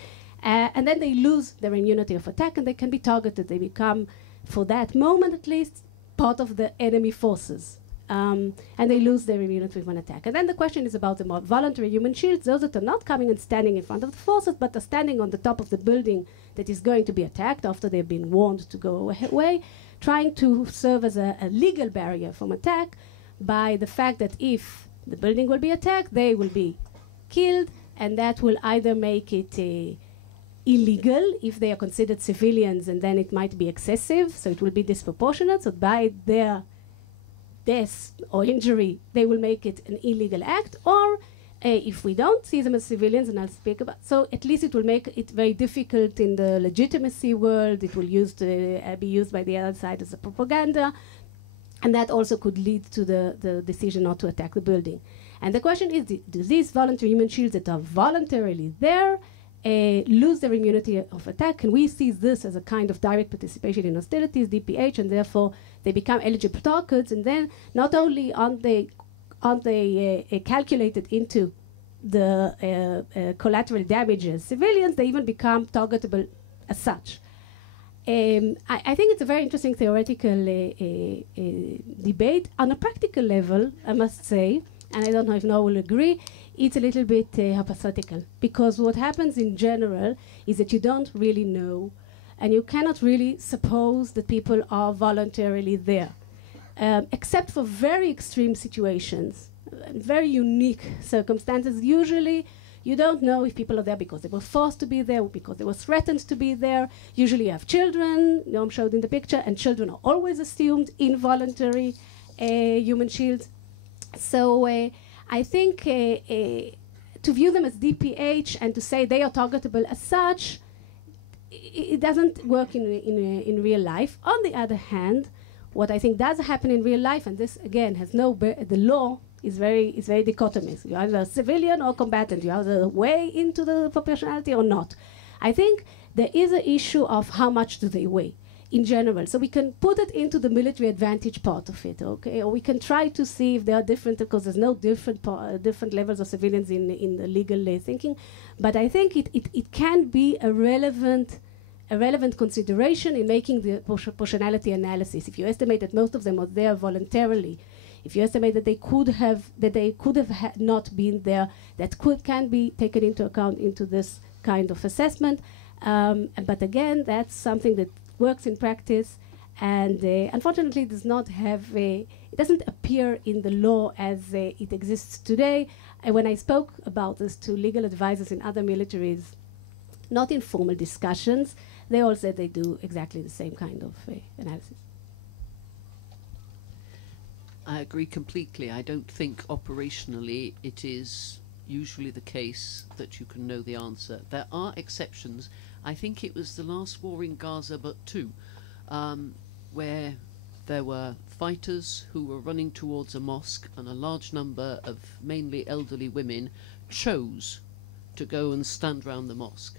And then they lose their immunity of attack and they can be targeted. They become, for that moment at least, part of the enemy forces. And they lose their immunity of an attack. And then the question is about the more voluntary human shields, those that are not coming and standing in front of the forces, but are standing on the top of the building that is going to be attacked after they've been warned to go away, trying to serve as a legal barrier from attack, by the fact that if the building will be attacked, they will be killed, and that will either make it illegal if they are considered civilians, and then it might be excessive, so it will be disproportionate. So by their death or injury, they will make it an illegal act. Or if we don't see them as civilians, and I'll speak about, so at least it will make it very difficult in the legitimacy world. It will be used by the other side as a propaganda. And that also could lead to the decision not to attack the building. And the question is, do these voluntary human shields that are voluntarily there lose their immunity of attack? Can we see this as a kind of direct participation in hostilities, DPH, and therefore they become eligible targets? And then not only aren't they calculated into the collateral damage as civilians, they even become targetable as such. I think it's a very interesting theoretical debate. On a practical level, I must say, and I don't know if Noah will agree, it's a little bit hypothetical, because what happens in general is that you don't really know, and you cannot really suppose that people are voluntarily there, except for very extreme situations, very unique circumstances. Usually you don't know if people are there because they were forced to be there, or because they were threatened to be there. Usually you have children, Noam showed in the picture, and children are always assumed involuntary human shields. So I think to view them as DPH and to say they are targetable as such, it doesn't work in real life. On the other hand, what I think does happen in real life, and this again has the law is very dichotomous. You're either a civilian or combatant. You're either way into the proportionality or not. I think there is an issue of how much do they weigh in general. So we can put it into the military advantage part of it, okay? Or we can try to see if they are different, because there's no different levels of civilians in the legal thinking. But I think it can be a relevant consideration in making the proportionality analysis. If you estimate that most of them are there voluntarily, if you estimate that they could have not been there, that can be taken into account into this kind of assessment. But again, that's something that works in practice, and unfortunately does not have it doesn't appear in the law as it exists today. When I spoke about this to legal advisors in other militaries, not in formal discussions, they all said they do exactly the same kind of analysis. I agree completely. I don't think operationally it is usually the case that you can know the answer. There are exceptions. I think it was the last war in Gaza, but two, where there were fighters who were running towards a mosque, and a large number of mainly elderly women chose to go and stand round the mosque.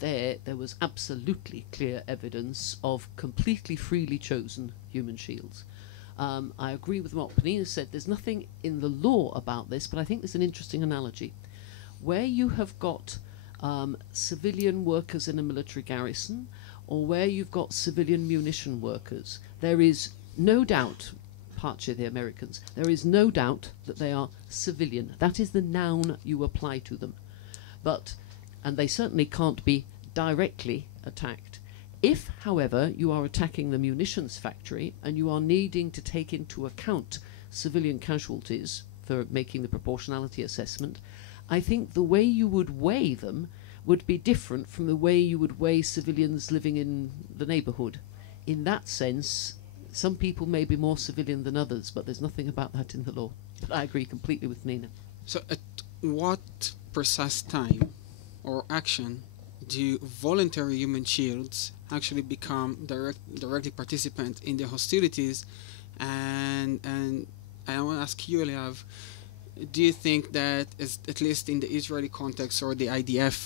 There was absolutely clear evidence of completely freely chosen human shields. I agree with what Penina said. There's nothing in the law about this, but I think there's an interesting analogy. Where you have got civilian workers in a military garrison, or where you've got civilian munition workers, there is no doubt, partially the Americans, there is no doubt that they are civilian. That is the noun you apply to them. And they certainly can't be directly attacked. If, however, you are attacking the munitions factory and you are needing to take into account civilian casualties for making the proportionality assessment, I think the way you would weigh them would be different from the way you would weigh civilians living in the neighbourhood. In that sense, some people may be more civilian than others, but there's nothing about that in the law. But I agree completely with Nina. So at what precise time or action do voluntary human shields actually become directly participant in the hostilities? And I want to ask you, Eliav, do you think that, at least in the Israeli context or the IDF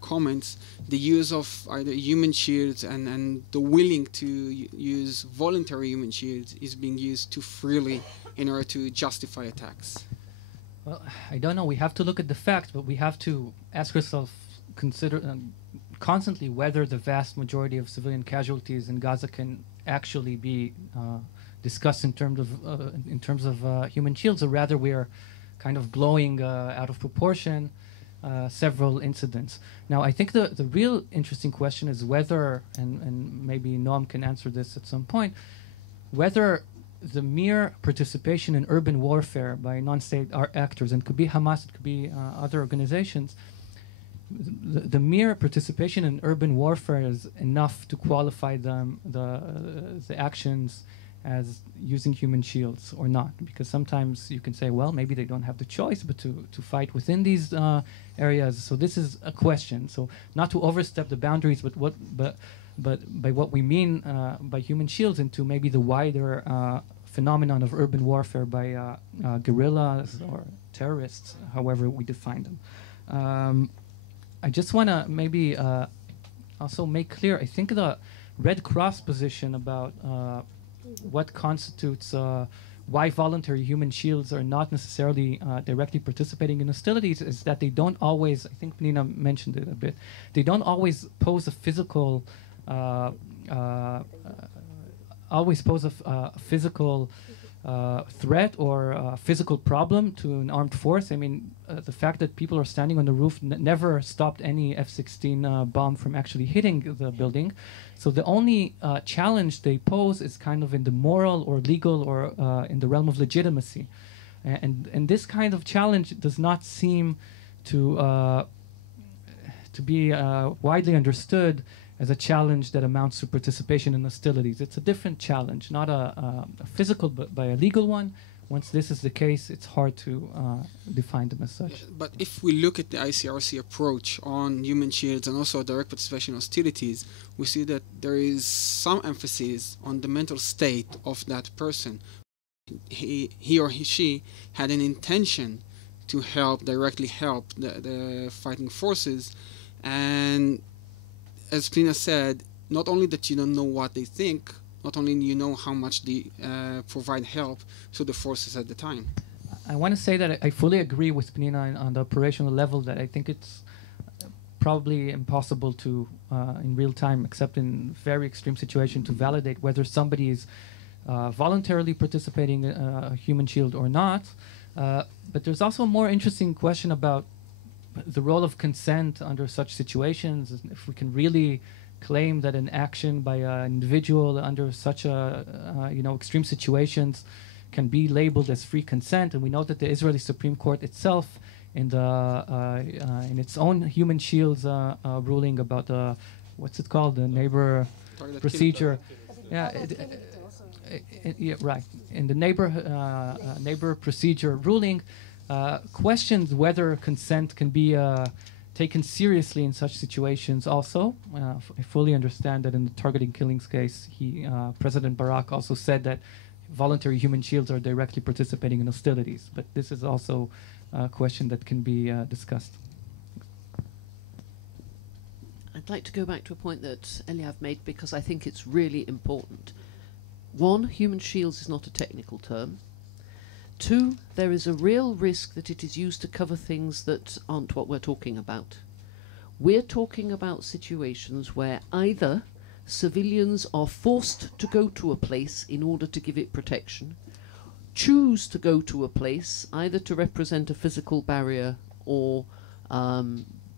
comments, the use of either human shields and the willing to use voluntary human shields is being used too freely in order to justify attacks? Well, I don't know. We have to look at the facts, but we have to ask ourselves, consider constantly whether the vast majority of civilian casualties in Gaza can actually be discussed in terms of human shields, or rather we are kind of blowing out of proportion several incidents. Now, I think the real interesting question is whether, and maybe Noam can answer this at some point, whether the mere participation in urban warfare by non-state actors, and it could be Hamas, it could be other organizations, the mere participation in urban warfare is enough to qualify them, the actions as using human shields or not, because sometimes you can say, well, maybe they don't have the choice but to fight within these areas. So this is a question. So not to overstep the boundaries, but by what we mean by human shields into maybe the wider phenomenon of urban warfare by guerrillas or terrorists, however we define them. I just want to maybe also make clear, I think the Red Cross position about what constitutes why voluntary human shields are not necessarily directly participating in hostilities is that they don't always, I think Nina mentioned it a bit, they don't always pose a physical physical threat or physical problem to an armed force. I mean, the fact that people are standing on the roof never stopped any F-16 bomb from actually hitting the building. So the only challenge they pose is kind of in the moral or legal or in the realm of legitimacy. And this kind of challenge does not seem to be widely understood as a challenge that amounts to participation in hostilities. It's a different challenge, not a physical, but by a legal one. Once this is the case, it's hard to define them as such. But if we look at the ICRC approach on human shields and also direct participation in hostilities, we see that there is some emphasis on the mental state of that person. He or she had an intention to directly help the fighting forces, and as Plina said, not only that you don't know what they think, not only you know how much they provide help to the forces at the time. I want to say that I fully agree with Pnina on the operational level, that I think it's probably impossible to, in real time, except in very extreme situations, to validate whether somebody is voluntarily participating in a human shield or not. But there's also a more interesting question about the role of consent under such situations, if we can really claim that an action by an individual under such extreme situations can be labeled as free consent. And we know that the Israeli Supreme Court itself, in its own human shields ruling about the, what's it called, the neighbor procedure. Yeah, right. In the neighbor procedure ruling, questions whether consent can be taken seriously in such situations also. I fully understand that in the targeting killings case, President Barak also said that voluntary human shields are directly participating in hostilities. But this is also a question that can be discussed. I'd like to go back to a point that Eliav made, because I think it's really important. One, human shields is not a technical term. Two, there is a real risk that it is used to cover things that aren't what we're talking about. We're talking about situations where either civilians are forced to go to a place in order to give it protection, choose to go to a place either to represent a physical barrier or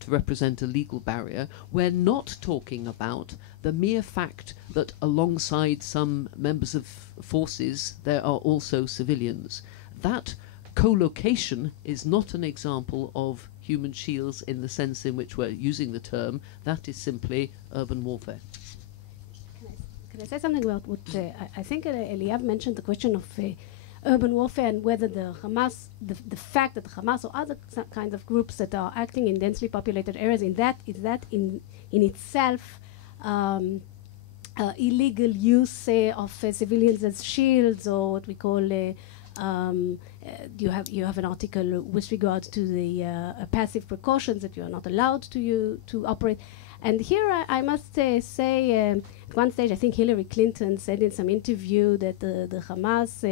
to represent a legal barrier, we're not talking about the mere fact that alongside some members of forces there are also civilians. That co-location is not an example of human shields in the sense in which we're using the term. That is simply urban warfare. Can I say something about what I think Eliav mentioned, the question of urban warfare and whether the Hamas, the fact that the Hamas or other kinds of groups that are acting in densely populated areas, is that in itself illegal use of civilians as shields, or what we call you have an article with regard to the passive precautions that you are not allowed to operate. And here I must say at one stage I think Hillary Clinton said in some interview that the Hamas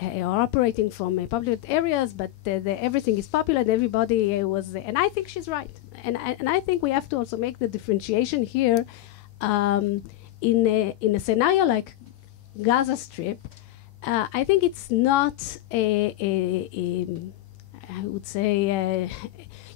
are operating from populated areas, but everything is popular and everybody was and I think she's right, and I think we have to also make the differentiation here in a scenario like Gaza Strip. I think it's not I would say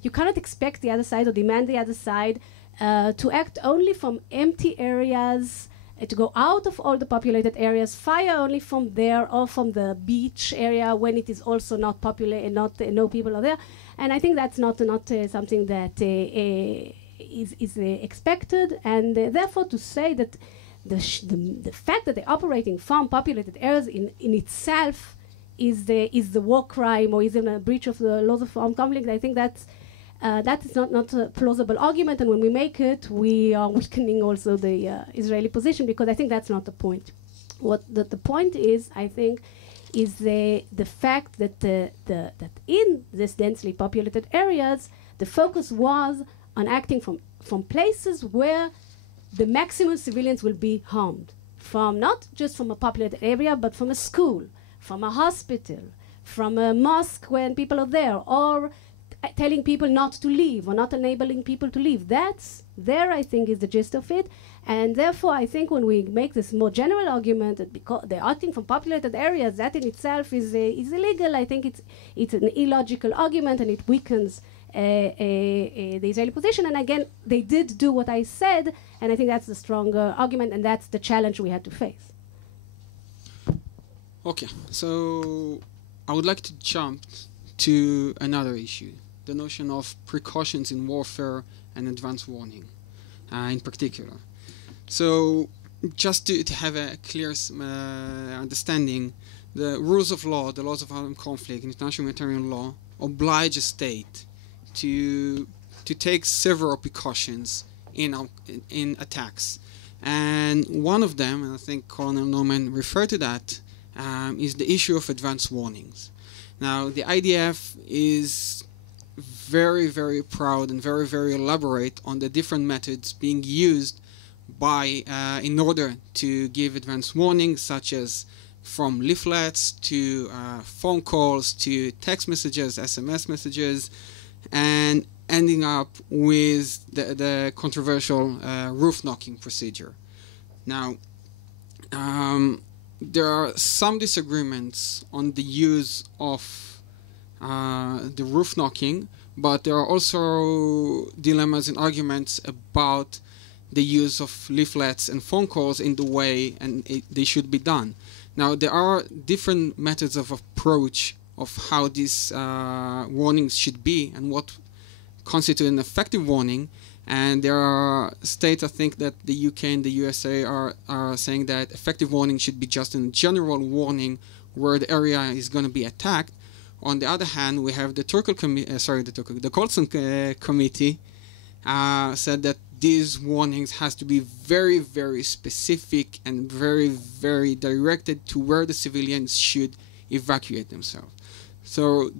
you cannot expect the other side or demand the other side to act only from empty areas, to go out of all the populated areas, fire only from there or from the beach area when it is also not popular and not no people are there. And I think that's not something that is expected, and therefore to say that the fact that they're operating from populated areas in itself is the war crime or is a breach of the laws of armed conflict, I think that is not a plausible argument, and when we make it, we are weakening also the Israeli position, because I think that's not the point. What the point is, I think, is the fact that that in this densely populated areas, the focus was on acting from places where the maximum civilians will be harmed, from not just from a populated area, but from a school, from a hospital, from a mosque when people are there, or telling people not to leave or not enabling people to leave. That's there, I think, is the gist of it. And therefore, I think when we make this more general argument that because they're acting from populated areas, that in itself is illegal, I think it's an illogical argument, and it weakens the Israeli position. And again, they did do what I said, and I think that's the stronger argument, and that's the challenge we had to face. Okay, so I would like to jump to another issue, the notion of precautions in warfare and advance warning in particular. So just to have a clear understanding, the rules of law, the laws of armed conflict, international humanitarian law, oblige a state to take several precautions in attacks. And one of them, and I think Colonel Norman referred to that, is the issue of advance warnings. Now, the IDF is very, very proud and very, very elaborate on the different methods being used in order to give advance warnings, such as from leaflets to phone calls to text messages, SMS messages, and ending up with the controversial roof knocking procedure. Now, there are some disagreements on the use of the roof knocking, but there are also dilemmas and arguments about the use of leaflets and phone calls in the way they should be done. Now, there are different methods of approach of how these warnings should be and what constitute an effective warning. And there are states, I think, that the UK and the USA are saying that effective warning should be just a general warning where the area is going to be attacked. On the other hand, we have the Colson Committee said that these warnings has to be very, very specific and very, very directed to where the civilians should evacuate themselves. So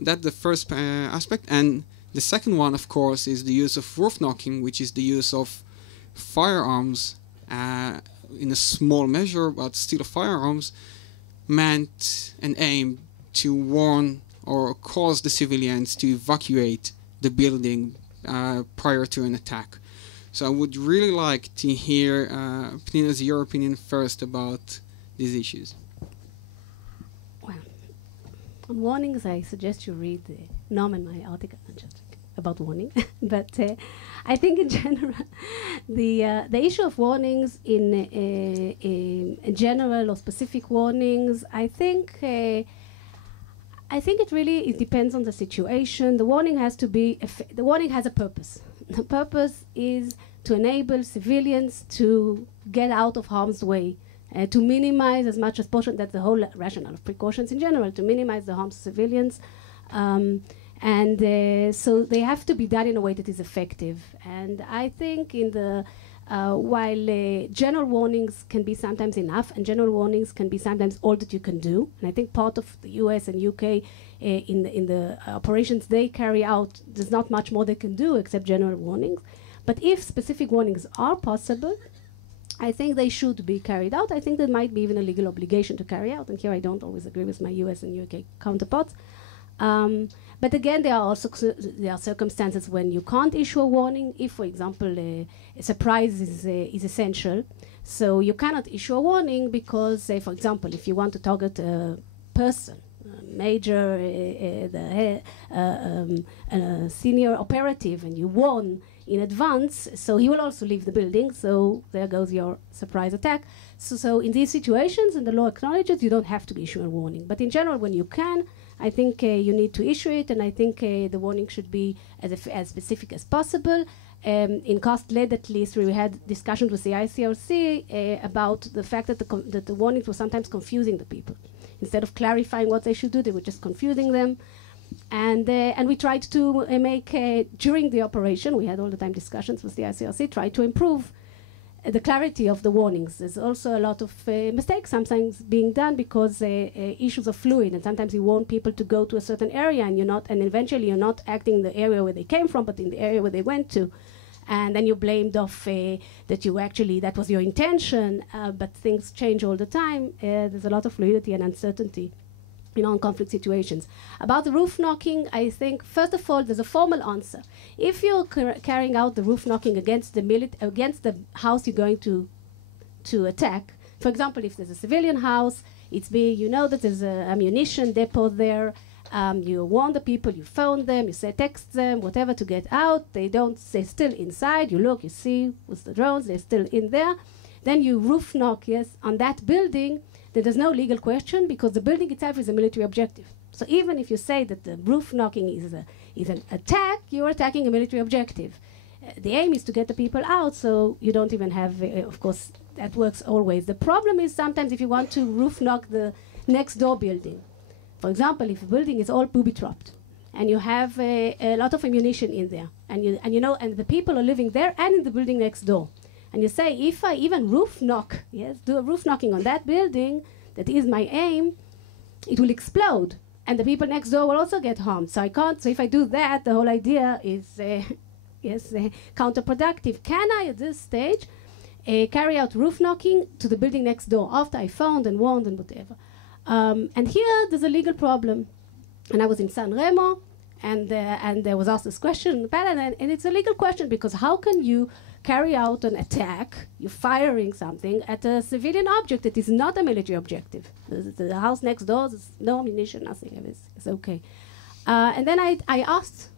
that's the first aspect. And the second one, of course, is the use of roof knocking, which is the use of firearms in a small measure, but still firearms, meant and aimed to warn or cause the civilians to evacuate the building prior to an attack. So I would really like to hear, Pnina's, your opinion first about these issues. Well, on warnings, I suggest you read Norman, my article. about warning, but I think in general, the issue of warnings in general or specific warnings, I think it really depends on the situation. The warning has to be the warning has a purpose. The purpose is to enable civilians to get out of harm's way, to minimize as much as possible. That's the whole rationale of precautions in general, to minimize the harm to civilians. So they have to be done in a way that is effective. And I think in the while general warnings can be sometimes enough, and general warnings can be sometimes all that you can do. And I think part of the US and UK in the operations they carry out, there's not much more they can do except general warnings. But if specific warnings are possible, I think they should be carried out. I think there might be even a legal obligation to carry out. And here I don't always agree with my US and UK counterparts. But again, there are also circumstances when you can't issue a warning. If, for example, a surprise is essential, so you cannot issue a warning because, say, for example, if you want to target a person, a major, senior operative, and you warn in advance, so he will also leave the building. So there goes your surprise attack. So in these situations, and the law acknowledges, you don't have to issue a warning. But in general, when you can, I think you need to issue it, and I think the warning should be as specific as possible. In cost-led, at least, we had discussions with the ICRC about the fact that the warnings were sometimes confusing the people. Instead of clarifying what they should do, they were just confusing them. And we tried to make, during the operation, we had all the time discussions with the ICRC, tried to improve the clarity of the warnings. There's also a lot of mistakes sometimes being done because issues are fluid, and sometimes you want people to go to a certain area and eventually you're not acting in the area where they came from, but in the area where they went to. And then you're blamed off that was your intention, but things change all the time. There's a lot of fluidity and uncertainty in on-conflict situations. About the roof knocking, I think, first of all, there's a formal answer. If you're carrying out the roof knocking against the house you're going to attack, for example, if there's a civilian house, you know that there's an ammunition depot there, you warn the people, you phone them, you say text them, whatever, to get out. They're still inside. You look, you see with the drones, they're still in there. Then you roof knock, on that building. There's no legal question because the building itself is a military objective. So even if you say that the roof knocking is an attack, you're attacking a military objective. The aim is to get the people out, so you don't even have, of course, that works always. The problem is sometimes if you want to roof knock the next door building. For example, if a building is all booby-trapped and you have a lot of ammunition in there, and the people are living there and in the building next door. And you say, if I even roof knock, do a roof knocking on that building, that is my aim, it will explode. And the people next door will also get harmed. So I can't, so if I do that, the whole idea is counterproductive. Can I, at this stage, carry out roof knocking to the building next door after I found and warned and whatever? And here, there's a legal problem. And I was in San Remo, and there was asked this question, and it's a legal question, because how can you carry out an attack, you're firing something at a civilian object that is not a military objective? The house next door, there's no ammunition, nothing, it's okay. And then I asked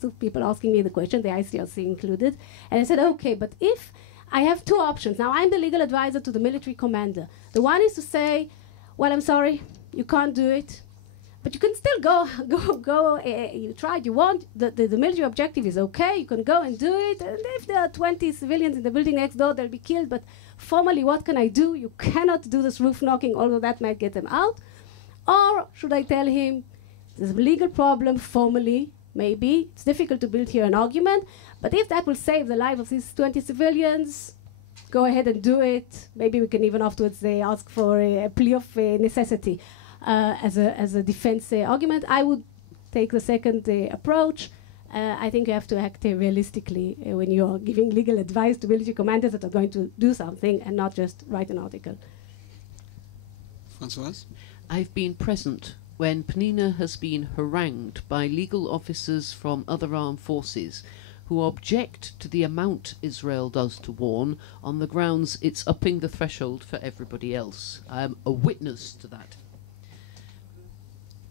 the people asking me the question, the ICRC included, and I said, okay, but if I have two options, now I'm the legal advisor to the military commander. The one is to say, well, I'm sorry, you can't do it, but you can still go, you tried, you want, the military objective is okay, you can go and do it, and if there are 20 civilians in the building next door, they'll be killed, but formally, what can I do? You cannot do this roof knocking, although that might get them out. Or should I tell him, there's a legal problem formally, maybe, it's difficult to build here an argument, but if that will save the life of these 20 civilians, go ahead and do it. Maybe we can even afterwards ask for a plea of necessity. As a defense argument, I would take the second approach. I think you have to act realistically when you're giving legal advice to military commanders that are going to do something and not just write an article. Françoise? I've been present when Penina has been harangued by legal officers from other armed forces who object to the amount Israel does to warn on the grounds it's upping the threshold for everybody else. I'm a witness to that.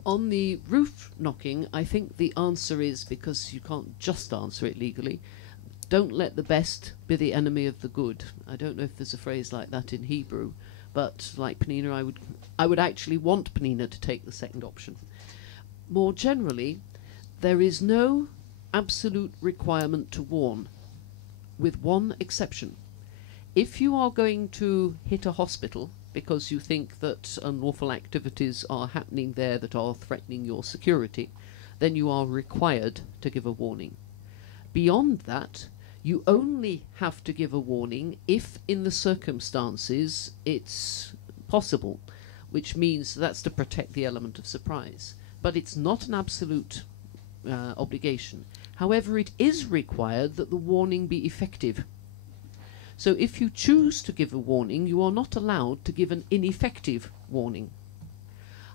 On the roof knocking, I think the answer is, because you can't just answer it legally, don't let the best be the enemy of the good. I don't know if there's a phrase like that in Hebrew, but like Penina, I would actually want Penina to take the second option. More generally, there is no absolute requirement to warn, with one exception. If you are going to hit a hospital because you think that unlawful activities are happening there that are threatening your security, then you are required to give a warning. Beyond that, you only have to give a warning if in the circumstances it's possible, which means that's to protect the element of surprise. But it's not an absolute obligation. However, it is required that the warning be effective. So if you choose to give a warning, you are not allowed to give an ineffective warning.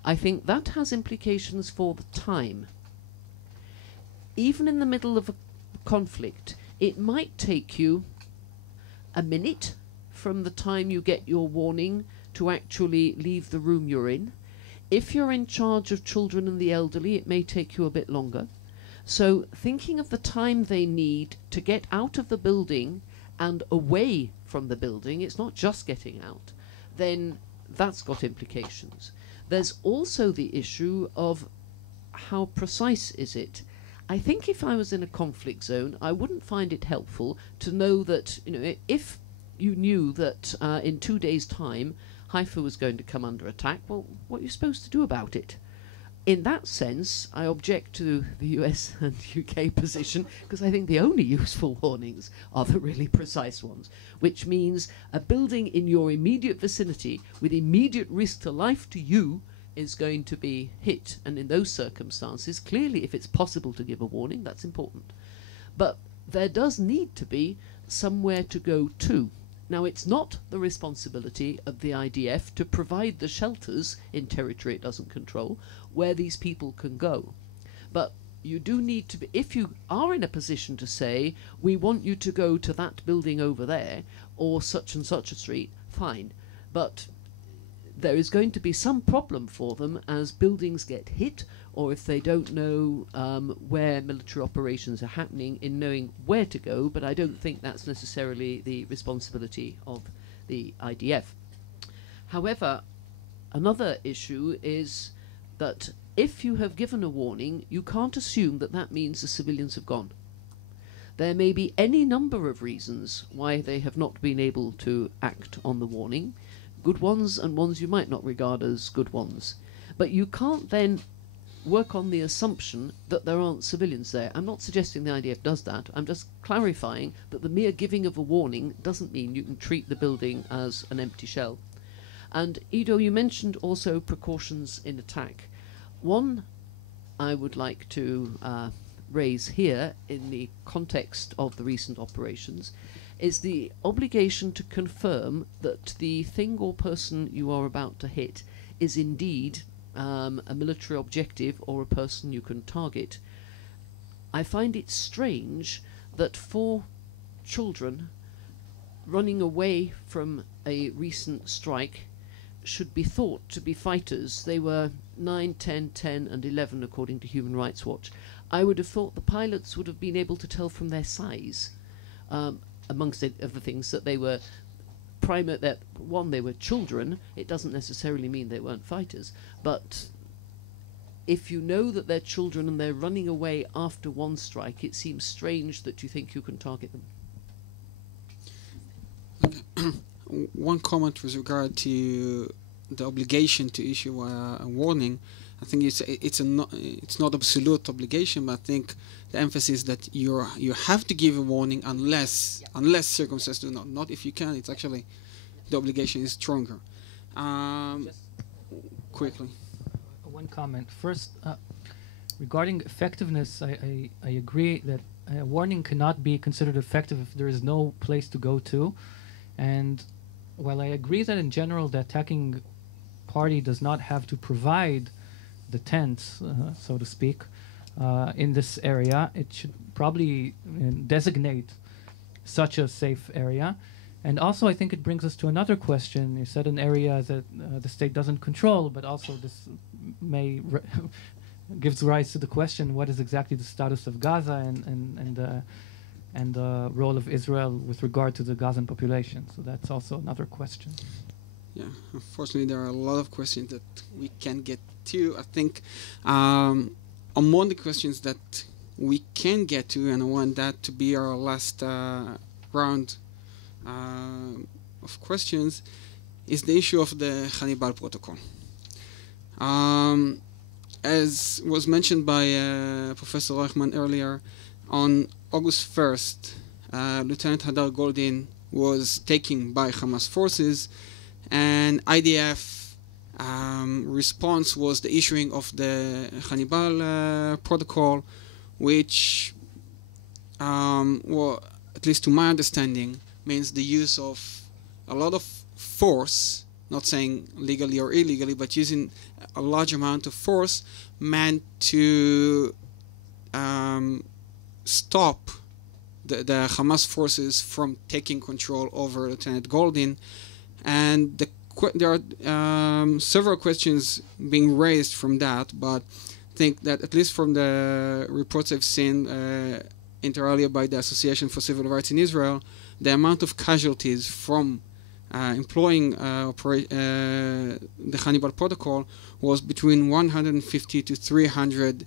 I think that has implications for the time. Even in the middle of a conflict, it might take you a minute from the time you get your warning to actually leave the room you're in. If you're in charge of children and the elderly, it may take you a bit longer. So thinking of the time they need to get out of the building and away from the building, it's not just getting out, then that's got implications. There's also the issue of how precise is it. I think if I was in a conflict zone, I wouldn't find it helpful to know that, you know, if you knew that in 2 days' time Haifa was going to come under attack, well, what are you supposed to do about it? In that sense, I object to the US and UK position, because I think the only useful warnings are the really precise ones, which means a building in your immediate vicinity with immediate risk to life to you is going to be hit. And in those circumstances, clearly, if it's possible to give a warning, that's important. But there does need to be somewhere to go to. Now, it's not the responsibility of the IDF to provide the shelters in territory it doesn't control where these people can go. But you do need to be, if you are in a position to say, we want you to go to that building over there, or such and such a street, fine. But there is going to be some problem for them as buildings get hit, or if they don't know where military operations are happening, in knowing where to go, but I don't think that's necessarily the responsibility of the IDF. However, another issue is that if you have given a warning, you can't assume that that means the civilians have gone. There may be any number of reasons why they have not been able to act on the warning, good ones and ones you might not regard as good ones. But you can't then work on the assumption that there aren't civilians there. I'm not suggesting the IDF does that. I'm just clarifying that the mere giving of a warning doesn't mean you can treat the building as an empty shell. And Ido, you mentioned also precautions in attack. One I would like to raise here in the context of the recent operations is the obligation to confirm that the thing or person you are about to hit is indeed a military objective or a person you can target. I find it strange that 4 children running away from a recent strike should be thought to be fighters. They were 9, 10, 10 and 11 according to Human Rights Watch. I would have thought the pilots would have been able to tell from their size, amongst other things, that they were that one, they were children. It doesn't necessarily mean they weren't fighters, but if you know that they're children and they're running away after one strike, it seems strange that you think you can target them. One comment with regard to the obligation to issue a warning. I think it's not absolute obligation, but I think the emphasis that you have to give a warning unless circumstances do not if you can. It's actually the obligation is stronger. Quickly. One comment first regarding effectiveness. I agree that a warning cannot be considered effective if there is no place to go to, and while I agree that in general the attacking party does not have to provide the tents, so to speak, in this area, it should probably designate such a safe area. And also, I think it brings us to another question. You said an area that the state doesn't control, but also this may gives rise to the question: what is exactly the status of Gaza and the role of Israel with regard to the Gazan population? So that's also another question. Yeah, unfortunately, there are a lot of questions that we can get to. I think among the questions that we can get to, and I want that to be our last round of questions, is the issue of the Hannibal Protocol. As was mentioned by Professor Reichman earlier, on August 1st, Lieutenant Hadar Goldin was taken by Hamas forces, and IDF response was the issuing of the Hannibal Protocol, which, well, at least to my understanding, means the use of a lot of force, not saying legally or illegally, but using a large amount of force meant to stop the Hamas forces from taking control over Lieutenant Goldin. And there are several questions being raised from that, but I think that at least from the reports I've seen inter alia by the Association for Civil Rights in Israel, the amount of casualties from employing the Hannibal Protocol was between 150 to 300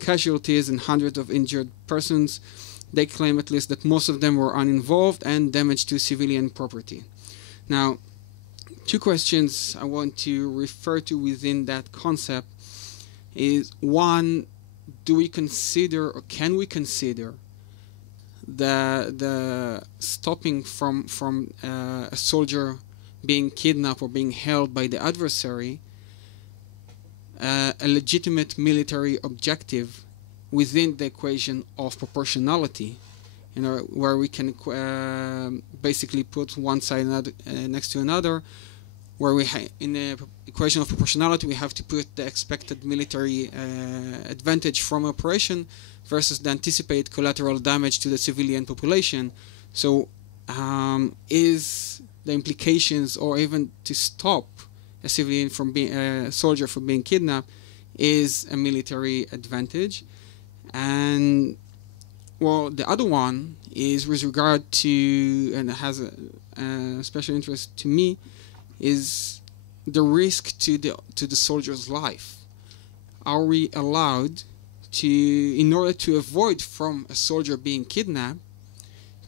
casualties and hundreds of injured persons. They claim at least that most of them were uninvolved and damage to civilian property. Now, two questions I want to refer to within that concept is, one, do we consider or can we consider the stopping from a soldier being kidnapped or being held by the adversary a legitimate military objective within the equation of proportionality, you know, where we can basically put one side next to another, where we in the equation of proportionality we have to put the expected military advantage from operation versus the anticipated collateral damage to the civilian population. So is the implications, or even to stop a civilian from being a soldier from being kidnapped, is a military advantage? And well, the other one is with regard to, and it has a special interest to me, is the risk to the soldier's life. Are we allowed to, in order to avoid from a soldier being kidnapped,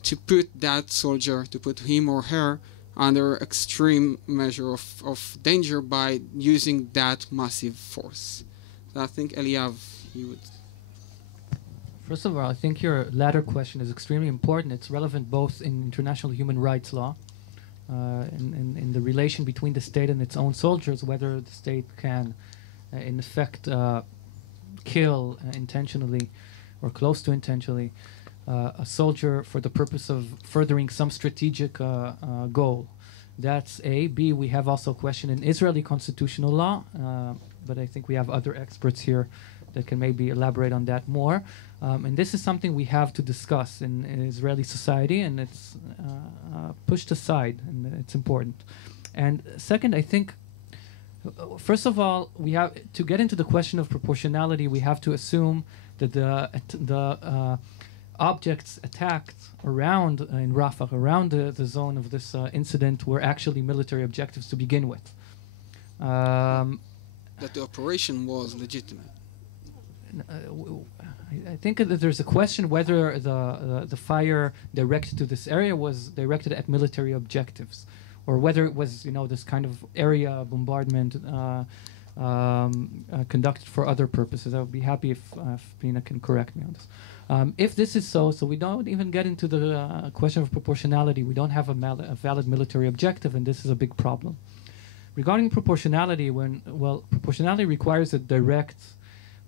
to put that soldier, to put him or her under extreme measure of danger by using that massive force? So I think, Eliav, you would. First of all, I think your latter question is extremely important. It's relevant both in international human rights law, in the relation between the state and its own soldiers, whether the state can, in effect, kill intentionally or close to intentionally a soldier for the purpose of furthering some strategic goal. That's A. B, we have also a question in Israeli constitutional law, but I think we have other experts here that can maybe elaborate on that more. And this is something we have to discuss in Israeli society, and it's pushed aside, and it's important. And second, I think, first of all, we have to get into the question of proportionality. We have to assume that the objects attacked around in Rafah, around the zone of this incident, were actually military objectives to begin with. That the operation was legitimate. I think that there's a question whether the fire directed to this area was directed at military objectives, or whether it was, this kind of area bombardment conducted for other purposes. I would be happy if Pina can correct me on this. If this is so we don't even get into the question of proportionality. We don't have a valid military objective, and this is a big problem. Regarding proportionality, proportionality requires a direct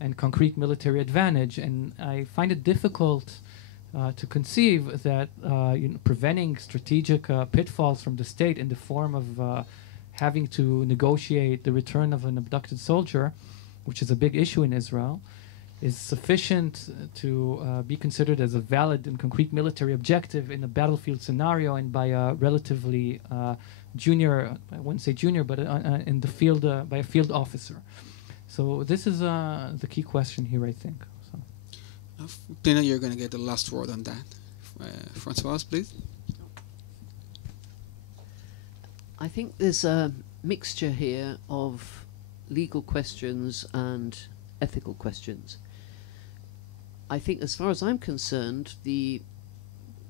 and concrete military advantage, and I find it difficult to conceive that preventing strategic pitfalls from the state in the form of having to negotiate the return of an abducted soldier, which is a big issue in Israel, is sufficient to be considered as a valid and concrete military objective in a battlefield scenario and by a relatively junior, I wouldn't say junior, but in the field, by a field officer. So this is the key question here, I think. So. Pina, you're going to get the last word on that. Francois, please. I think there's a mixture here of legal questions and ethical questions. I think as far as I'm concerned, the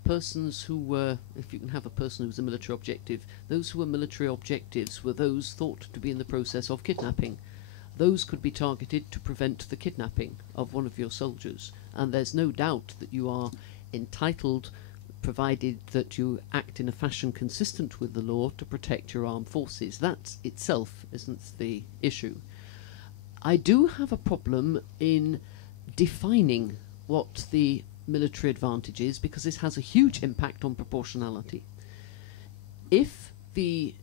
persons who were, if you can have a person who's a military objective, those who were military objectives were those thought to be in the process of kidnapping. Those could be targeted to prevent the kidnapping of one of your soldiers, and there's no doubt that you are entitled, provided that you act in a fashion consistent with the law, to protect your armed forces. That itself isn't the issue. I do have a problem in defining what the military advantage is, because this has a huge impact on proportionality. If the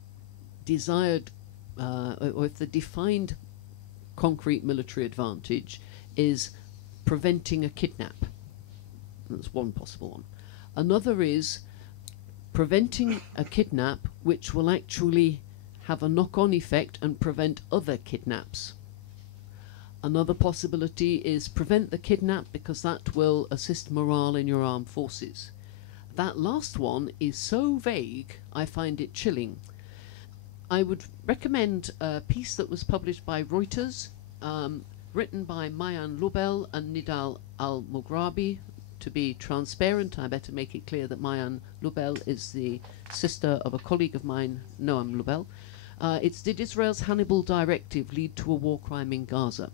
desired or if the defined concrete military advantage is preventing a kidnap, that's one possible one. Another is preventing a kidnap which will actually have a knock-on effect and prevent other kidnaps. Another possibility is prevent the kidnap because that will assist morale in your armed forces. That last one is so vague, I find it chilling. I would recommend a piece that was published by Reuters, written by Mayan Lubel and Nidal Al-Mughrabi. To be transparent, I better make it clear that Mayan Lubel is the sister of a colleague of mine, Noam Lubel. It's Did Israel's Hannibal Directive Lead to a War Crime in Gaza?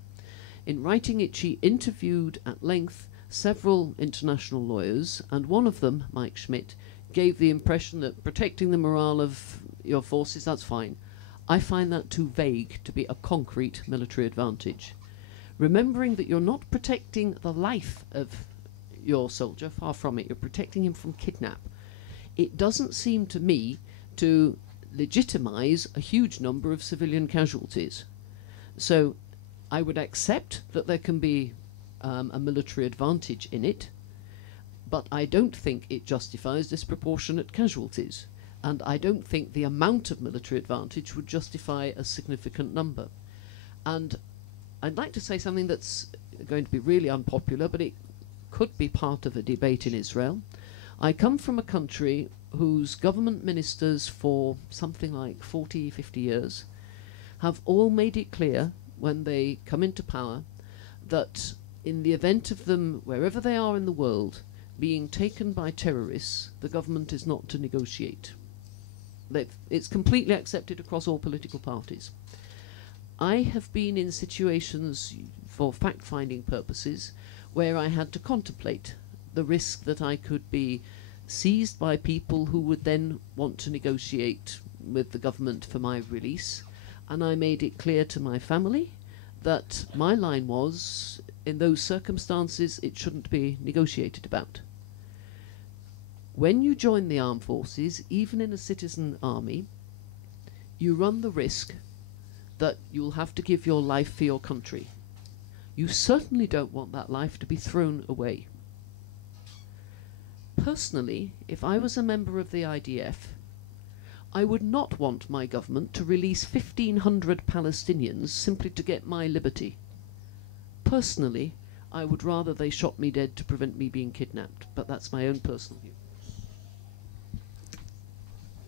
In writing it, she interviewed at length several international lawyers, and one of them, Mike Schmidt, gave the impression that protecting the morale of your forces, that's fine. I find that too vague to be a concrete military advantage. Remembering that you're not protecting the life of your soldier, far from it, you're protecting him from kidnap. It doesn't seem to me to legitimize a huge number of civilian casualties. So I would accept that there can be a military advantage in it, but I don't think it justifies disproportionate casualties, and I don't think the amount of military advantage would justify a significant number. And I'd like to say something that's going to be really unpopular, but it could be part of a debate in Israel. I come from a country whose government ministers for something like 40, 50 years have all made it clear when they come into power that in the event of them, wherever they are in the world, being taken by terrorists, the government is not to negotiate. It's completely accepted across all political parties. I have been in situations for fact-finding purposes where I had to contemplate the risk that I could be seized by people who would then want to negotiate with the government for my release, and I made it clear to my family that my line was, in those circumstances, it shouldn't be negotiated about. When you join the armed forces, even in a citizen army, you run the risk that you'll have to give your life for your country. You certainly don't want that life to be thrown away. Personally, if I was a member of the IDF, I would not want my government to release 1,500 Palestinians simply to get my liberty. Personally, I would rather they shot me dead to prevent me being kidnapped, but that's my own personal view.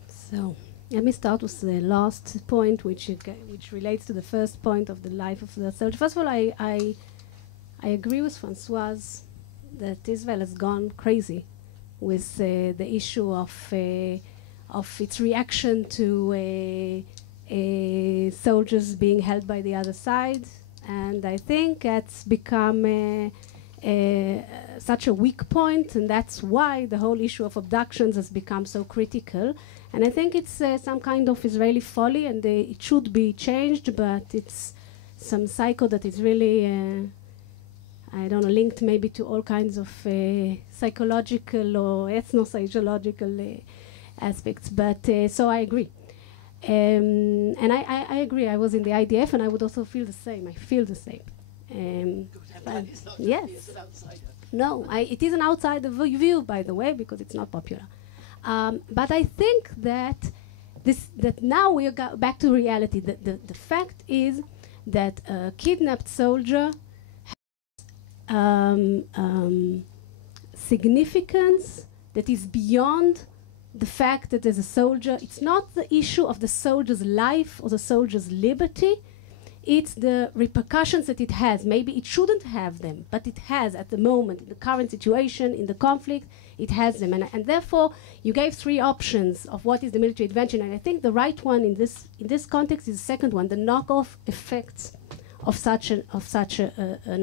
So, let me start with the last point, which relates to the first point of the life of the soldier. First of all, I agree with Francoise that Israel has gone crazy with the issue of its reaction to soldiers being held by the other side, and I think that's become such a weak point, and that's why the whole issue of abductions has become so critical. And I think it's some kind of Israeli folly, and it should be changed, but it's some cycle that is really, I don't know, linked maybe to all kinds of psychological or ethno-sociological aspects. But so I agree. And I agree. I was in the IDF, and I would also feel the same. I feel the same. Yes. No, it is an outsider view, by the way, because it's not popular. But I think that that now we are back to reality. The fact is that a kidnapped soldier has significance that is beyond the fact that as a soldier, it's not the issue of the soldier's life or the soldier's liberty, it's the repercussions that it has. Maybe it shouldn't have them, but it has at the moment, in the current situation, in the conflict, it has them. And therefore, you gave three options of what is the military advantage, and I think the right one in this context is the second one, the knock-off effects of such an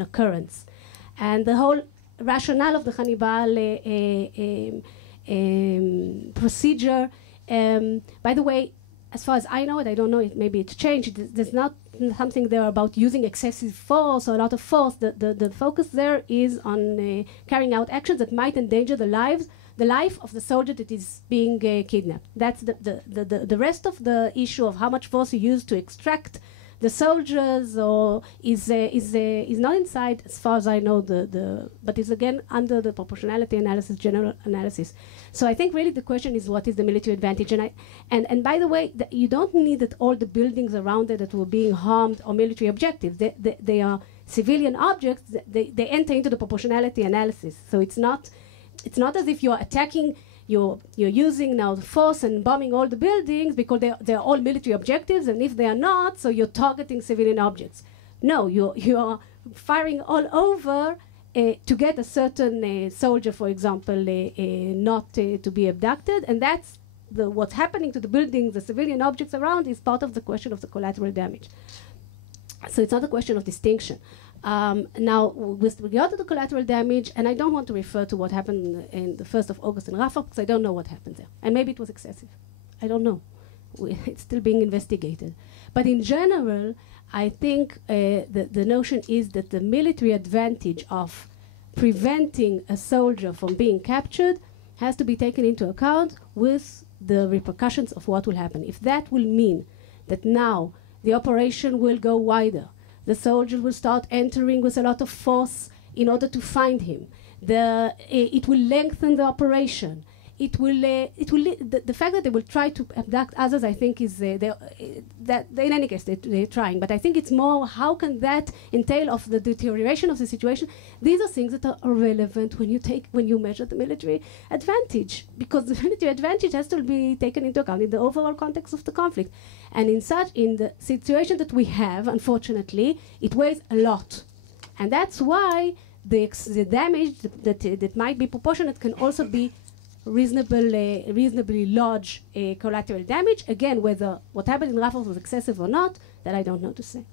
occurrence. And the whole rationale of the Hannibal procedure, by the way, as far as I know it, I don't know it, maybe it's changed. There's not something there about using excessive force or a lot of force. The focus there is on carrying out actions that might endanger the life of the soldier that is being kidnapped. That's the rest of the issue of how much force you use to extract the soldiers or is not inside, as far as I know, but is again under the proportionality analysis, general analysis. So I think really the question is what is the military advantage, and by the way, you don't need that all the buildings around it that were being harmed are military objectives. They are civilian objects. They enter into the proportionality analysis. So it's not as if you're attacking. You're using now the force and bombing all the buildings because they're all military objectives, and if they are not, so you're targeting civilian objects. No, you are firing all over to get a certain soldier, for example, not to be abducted, and that's what's happening to the buildings, the civilian objects around is part of the question of the collateral damage. So it's not a question of distinction. Now, with regard to the collateral damage, and I don't want to refer to what happened in the 1st of August in Rafah, because I don't know what happened there. And maybe it was excessive. I don't know. It's still being investigated. But in general, I think the notion is that the military advantage of preventing a soldier from being captured has to be taken into account with the repercussions of what will happen. If that will mean that now the operation will go wider, the soldier will start entering with a lot of force in order to find him. It will lengthen the operation. The fact that they will try to abduct others, I think, is that in any case they're trying. But I think it's more how can that entail of the deterioration of the situation. These are things that are relevant when you measure the military advantage, because the military advantage has to be taken into account in the overall context of the conflict. And in the situation that we have, unfortunately, it weighs a lot, and that's why the damage that might be proportionate can also be reasonably large collateral damage. Again, whether what happened in Rafah was excessive or not, that I don't know to say.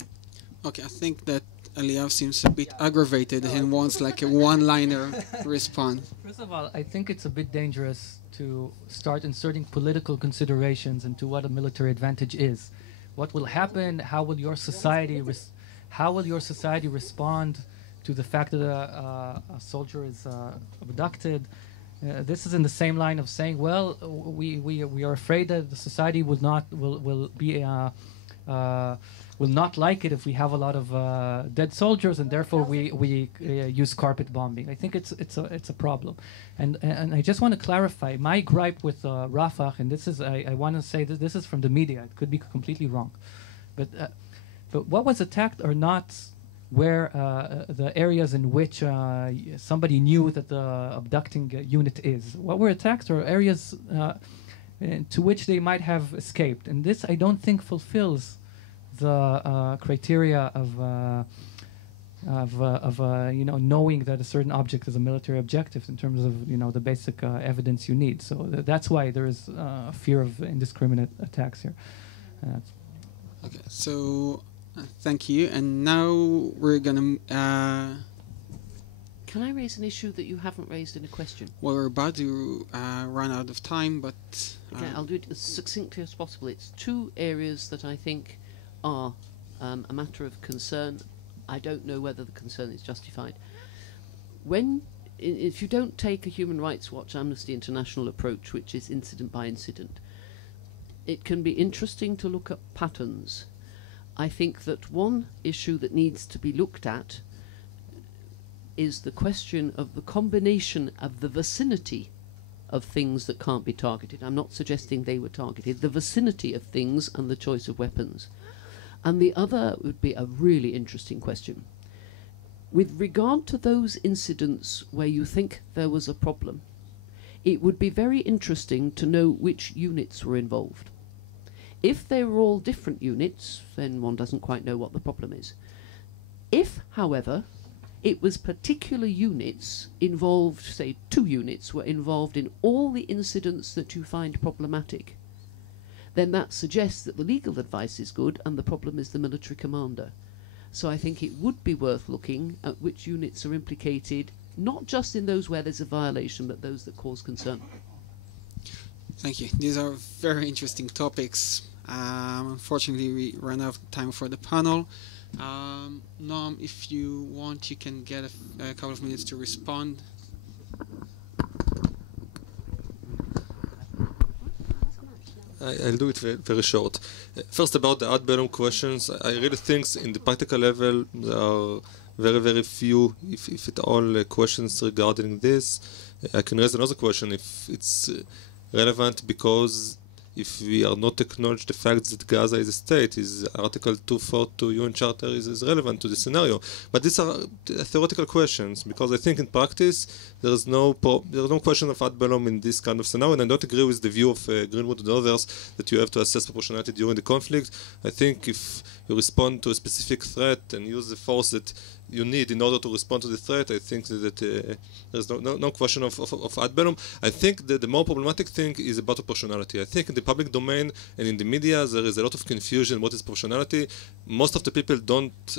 Okay, I think that Eliav seems a bit aggravated and wants like a one-liner response. First of all, I think it's a bit dangerous to start inserting political considerations into what a military advantage is. What will happen? How will your society respond to the fact that a soldier is abducted? This is in the same line of saying, well, we are afraid that the society will not like it if we have a lot of dead soldiers, and therefore we use carpet bombing. I think it's a problem, and I just want to clarify my gripe with Rafah, and this is I want to say that this is from the media. It could be completely wrong, but what was attacked are not where the areas in which somebody knew that the abducting unit is. What were attacked are areas to which they might have escaped, and this I don't think fulfills the criteria of knowing that a certain object is a military objective in terms of the basic evidence you need. So that's why there is a fear of indiscriminate attacks here. Okay, so thank you. And now we're gonna. Can I raise an issue that you haven't raised in a question? Well, we're about to run out of time, but okay, I'll do it as succinctly as possible. It's two areas that I think are a matter of concern. I don't know whether the concern is justified. If you don't take a Human Rights Watch, Amnesty International approach, which is incident by incident, it can be interesting to look at patterns. I think that one issue that needs to be looked at is the question of the combination of the vicinity of things that can't be targeted. I'm not suggesting they were targeted. The vicinity of things and the choice of weapons. And the other would be a really interesting question. With regard to those incidents where you think there was a problem, it would be very interesting to know which units were involved. If they were all different units, then one doesn't quite know what the problem is. If, however, it was particular units involved, say 2 units were involved in all the incidents that you find problematic, then that suggests that the legal advice is good and the problem is the military commander. So I think it would be worth looking at which units are implicated, not just in those where there's a violation, but those that cause concern. Thank you. These are very interesting topics. Unfortunately, we ran out of time for the panel. Noam, if you want, you can get a couple of minutes to respond. I'll do it very short. First, about the ad bellum questions, I really think in the practical level there are very, very few, if at all, questions regarding this. I can raise another question if it's relevant, because if we are not acknowledge the fact that Gaza is a state, is Article 242 UN Charter is relevant to the scenario. But these are theoretical questions, because I think in practice there is no question of ad bellum in this kind of scenario, and I don't agree with the view of Greenwood and others that you have to assess proportionality during the conflict. I think if you respond to a specific threat and use the force that you need in order to respond to the threat, I think that there's no question of ad bellum. I think that the more problematic thing is about proportionality. I think in the public domain and in the media there is a lot of confusion what is proportionality. Most of the people don't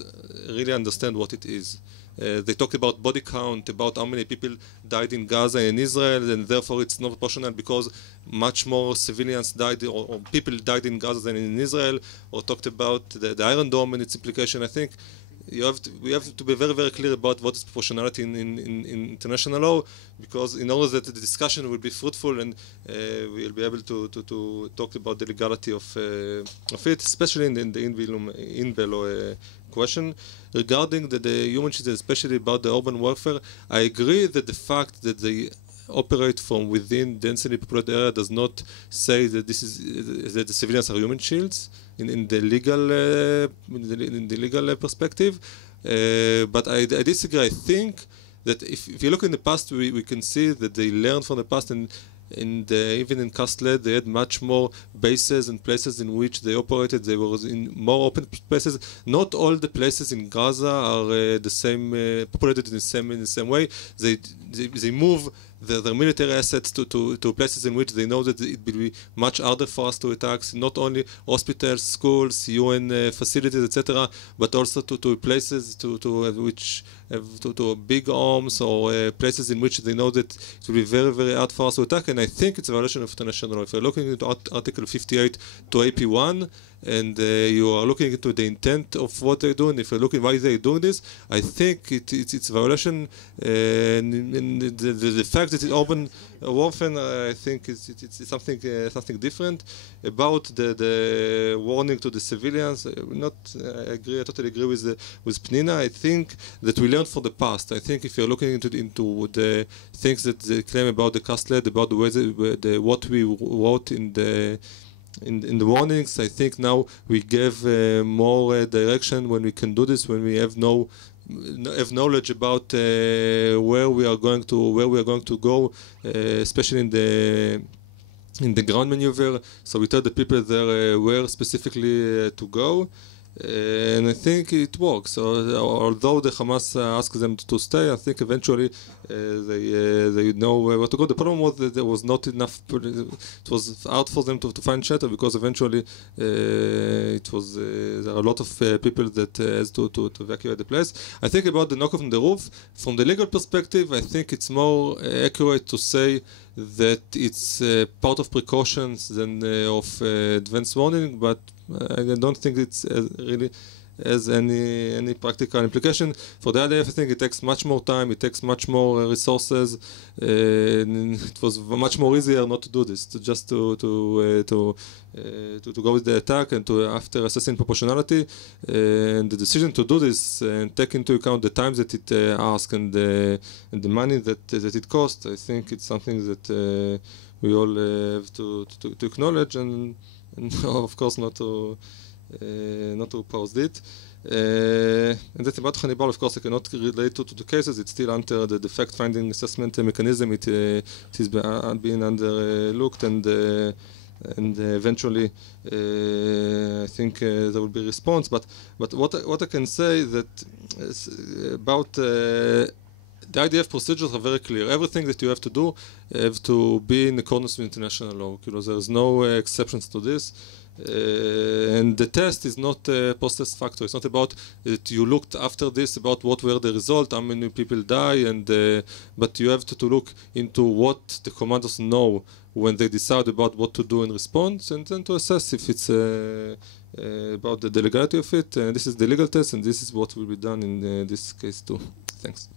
really understand what it is. They talk about body count, about how many people died in Gaza and in Israel, and therefore it's not proportional because much more civilians died or people died in Gaza than in Israel, or talked about the Iron Dome and its implication. I think we have to be very, very clear about what is proportionality in international law, because in order that the discussion will be fruitful and we'll be able to talk about the legality of it, especially in the in-bello question. Regarding the human shields, especially about the urban warfare, I agree that the fact that they operate from within densely populated area does not say that that the civilians are human shields in the legal perspective. But I disagree. I think that if you look in the past, we can see that they learned from the past, and even in Kastled, they had much more bases and places in which they operated. They were in more open places. Not all the places in Gaza are the same, populated in the same way. They move their military assets to places in which they know that it will be much harder for us to attack. Not only hospitals, schools, UN facilities, etc., but also to places to big arms or places in which they know that it will be very, very hard for us to attack. And I think it's a violation of international law. If you're looking into Article 58 to AP1, and you are looking into the intent of what they're doing, if you're looking why they're doing this, I think it's a violation. And the fact that it's open warfare, I think it's something different. About the warning to the civilians, I totally agree with Pnina. I think that we learned from the past. I think if you're looking into the things that they claim about the Kastled, about the way what we wrote in the warnings, I think now we gave more direction when we can do this, when we have knowledge about where we are going to go, especially in the ground maneuver. So we tell the people there where specifically to go. And I think it works. So, although the Hamas asked them to stay, I think eventually they know where to go. The problem was that there was not enough. It was hard for them to find shelter, because eventually there are a lot of people that has to evacuate the place. I think about the knock on the roof, from the legal perspective, I think it's more accurate to say that it's part of precautions than of advance warning, but I don't think it's really as any practical implication. For the IDF, I think it takes much more time, it takes much more resources. It was much more easier not to do this, to just to go with the attack and to, after assessing proportionality, and the decision to do this and take into account the time that it asks and the money that it costs. I think it's something that we all have to acknowledge and of course not to oppose it. And that's about Hannibal. Of course, I cannot relate to the cases. It's still under the fact-finding assessment mechanism. It is being underlooked, and eventually, I think there will be a response. But what I can say that about the IDF procedures are very clear. Everything that you have to do have to be in accordance with international law. There is no exceptions to this. And the test is not post-test factor. It's not about that you looked after this, about what were the results, how many people die, and but you have to look into what the commanders know when they decide about what to do in response, and then to assess if it's about the legality of it. This is the legal test, and this is what will be done in this case too. Thanks.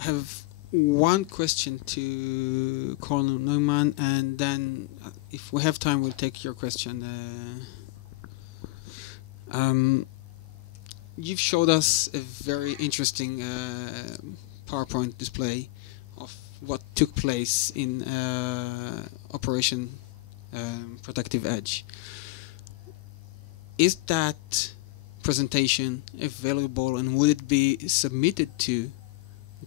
I have one question to Colonel Neumann, and then if we have time, we'll take your question. You've showed us a very interesting PowerPoint display of what took place in Operation Protective Edge. Is that presentation available, and would it be submitted to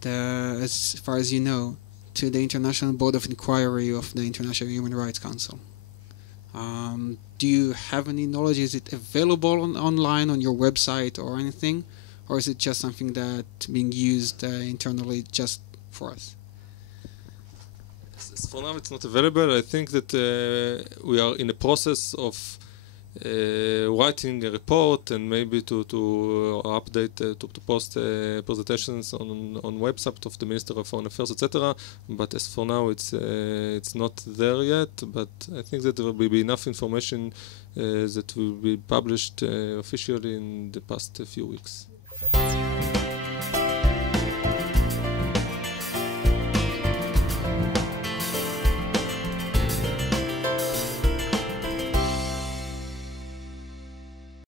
as far as you know, to the International Board of Inquiry of the International Human Rights Council? Do you have any knowledge? Is it available online on your website or anything? Or is it just something that's being used internally just for us? For now, it's not available. I think that we are in the process of writing a report and maybe to update, to post presentations on website of the Minister of Foreign Affairs, etc. But as for now, it's not there yet. But I think that there will be enough information that will be published officially in the past few weeks.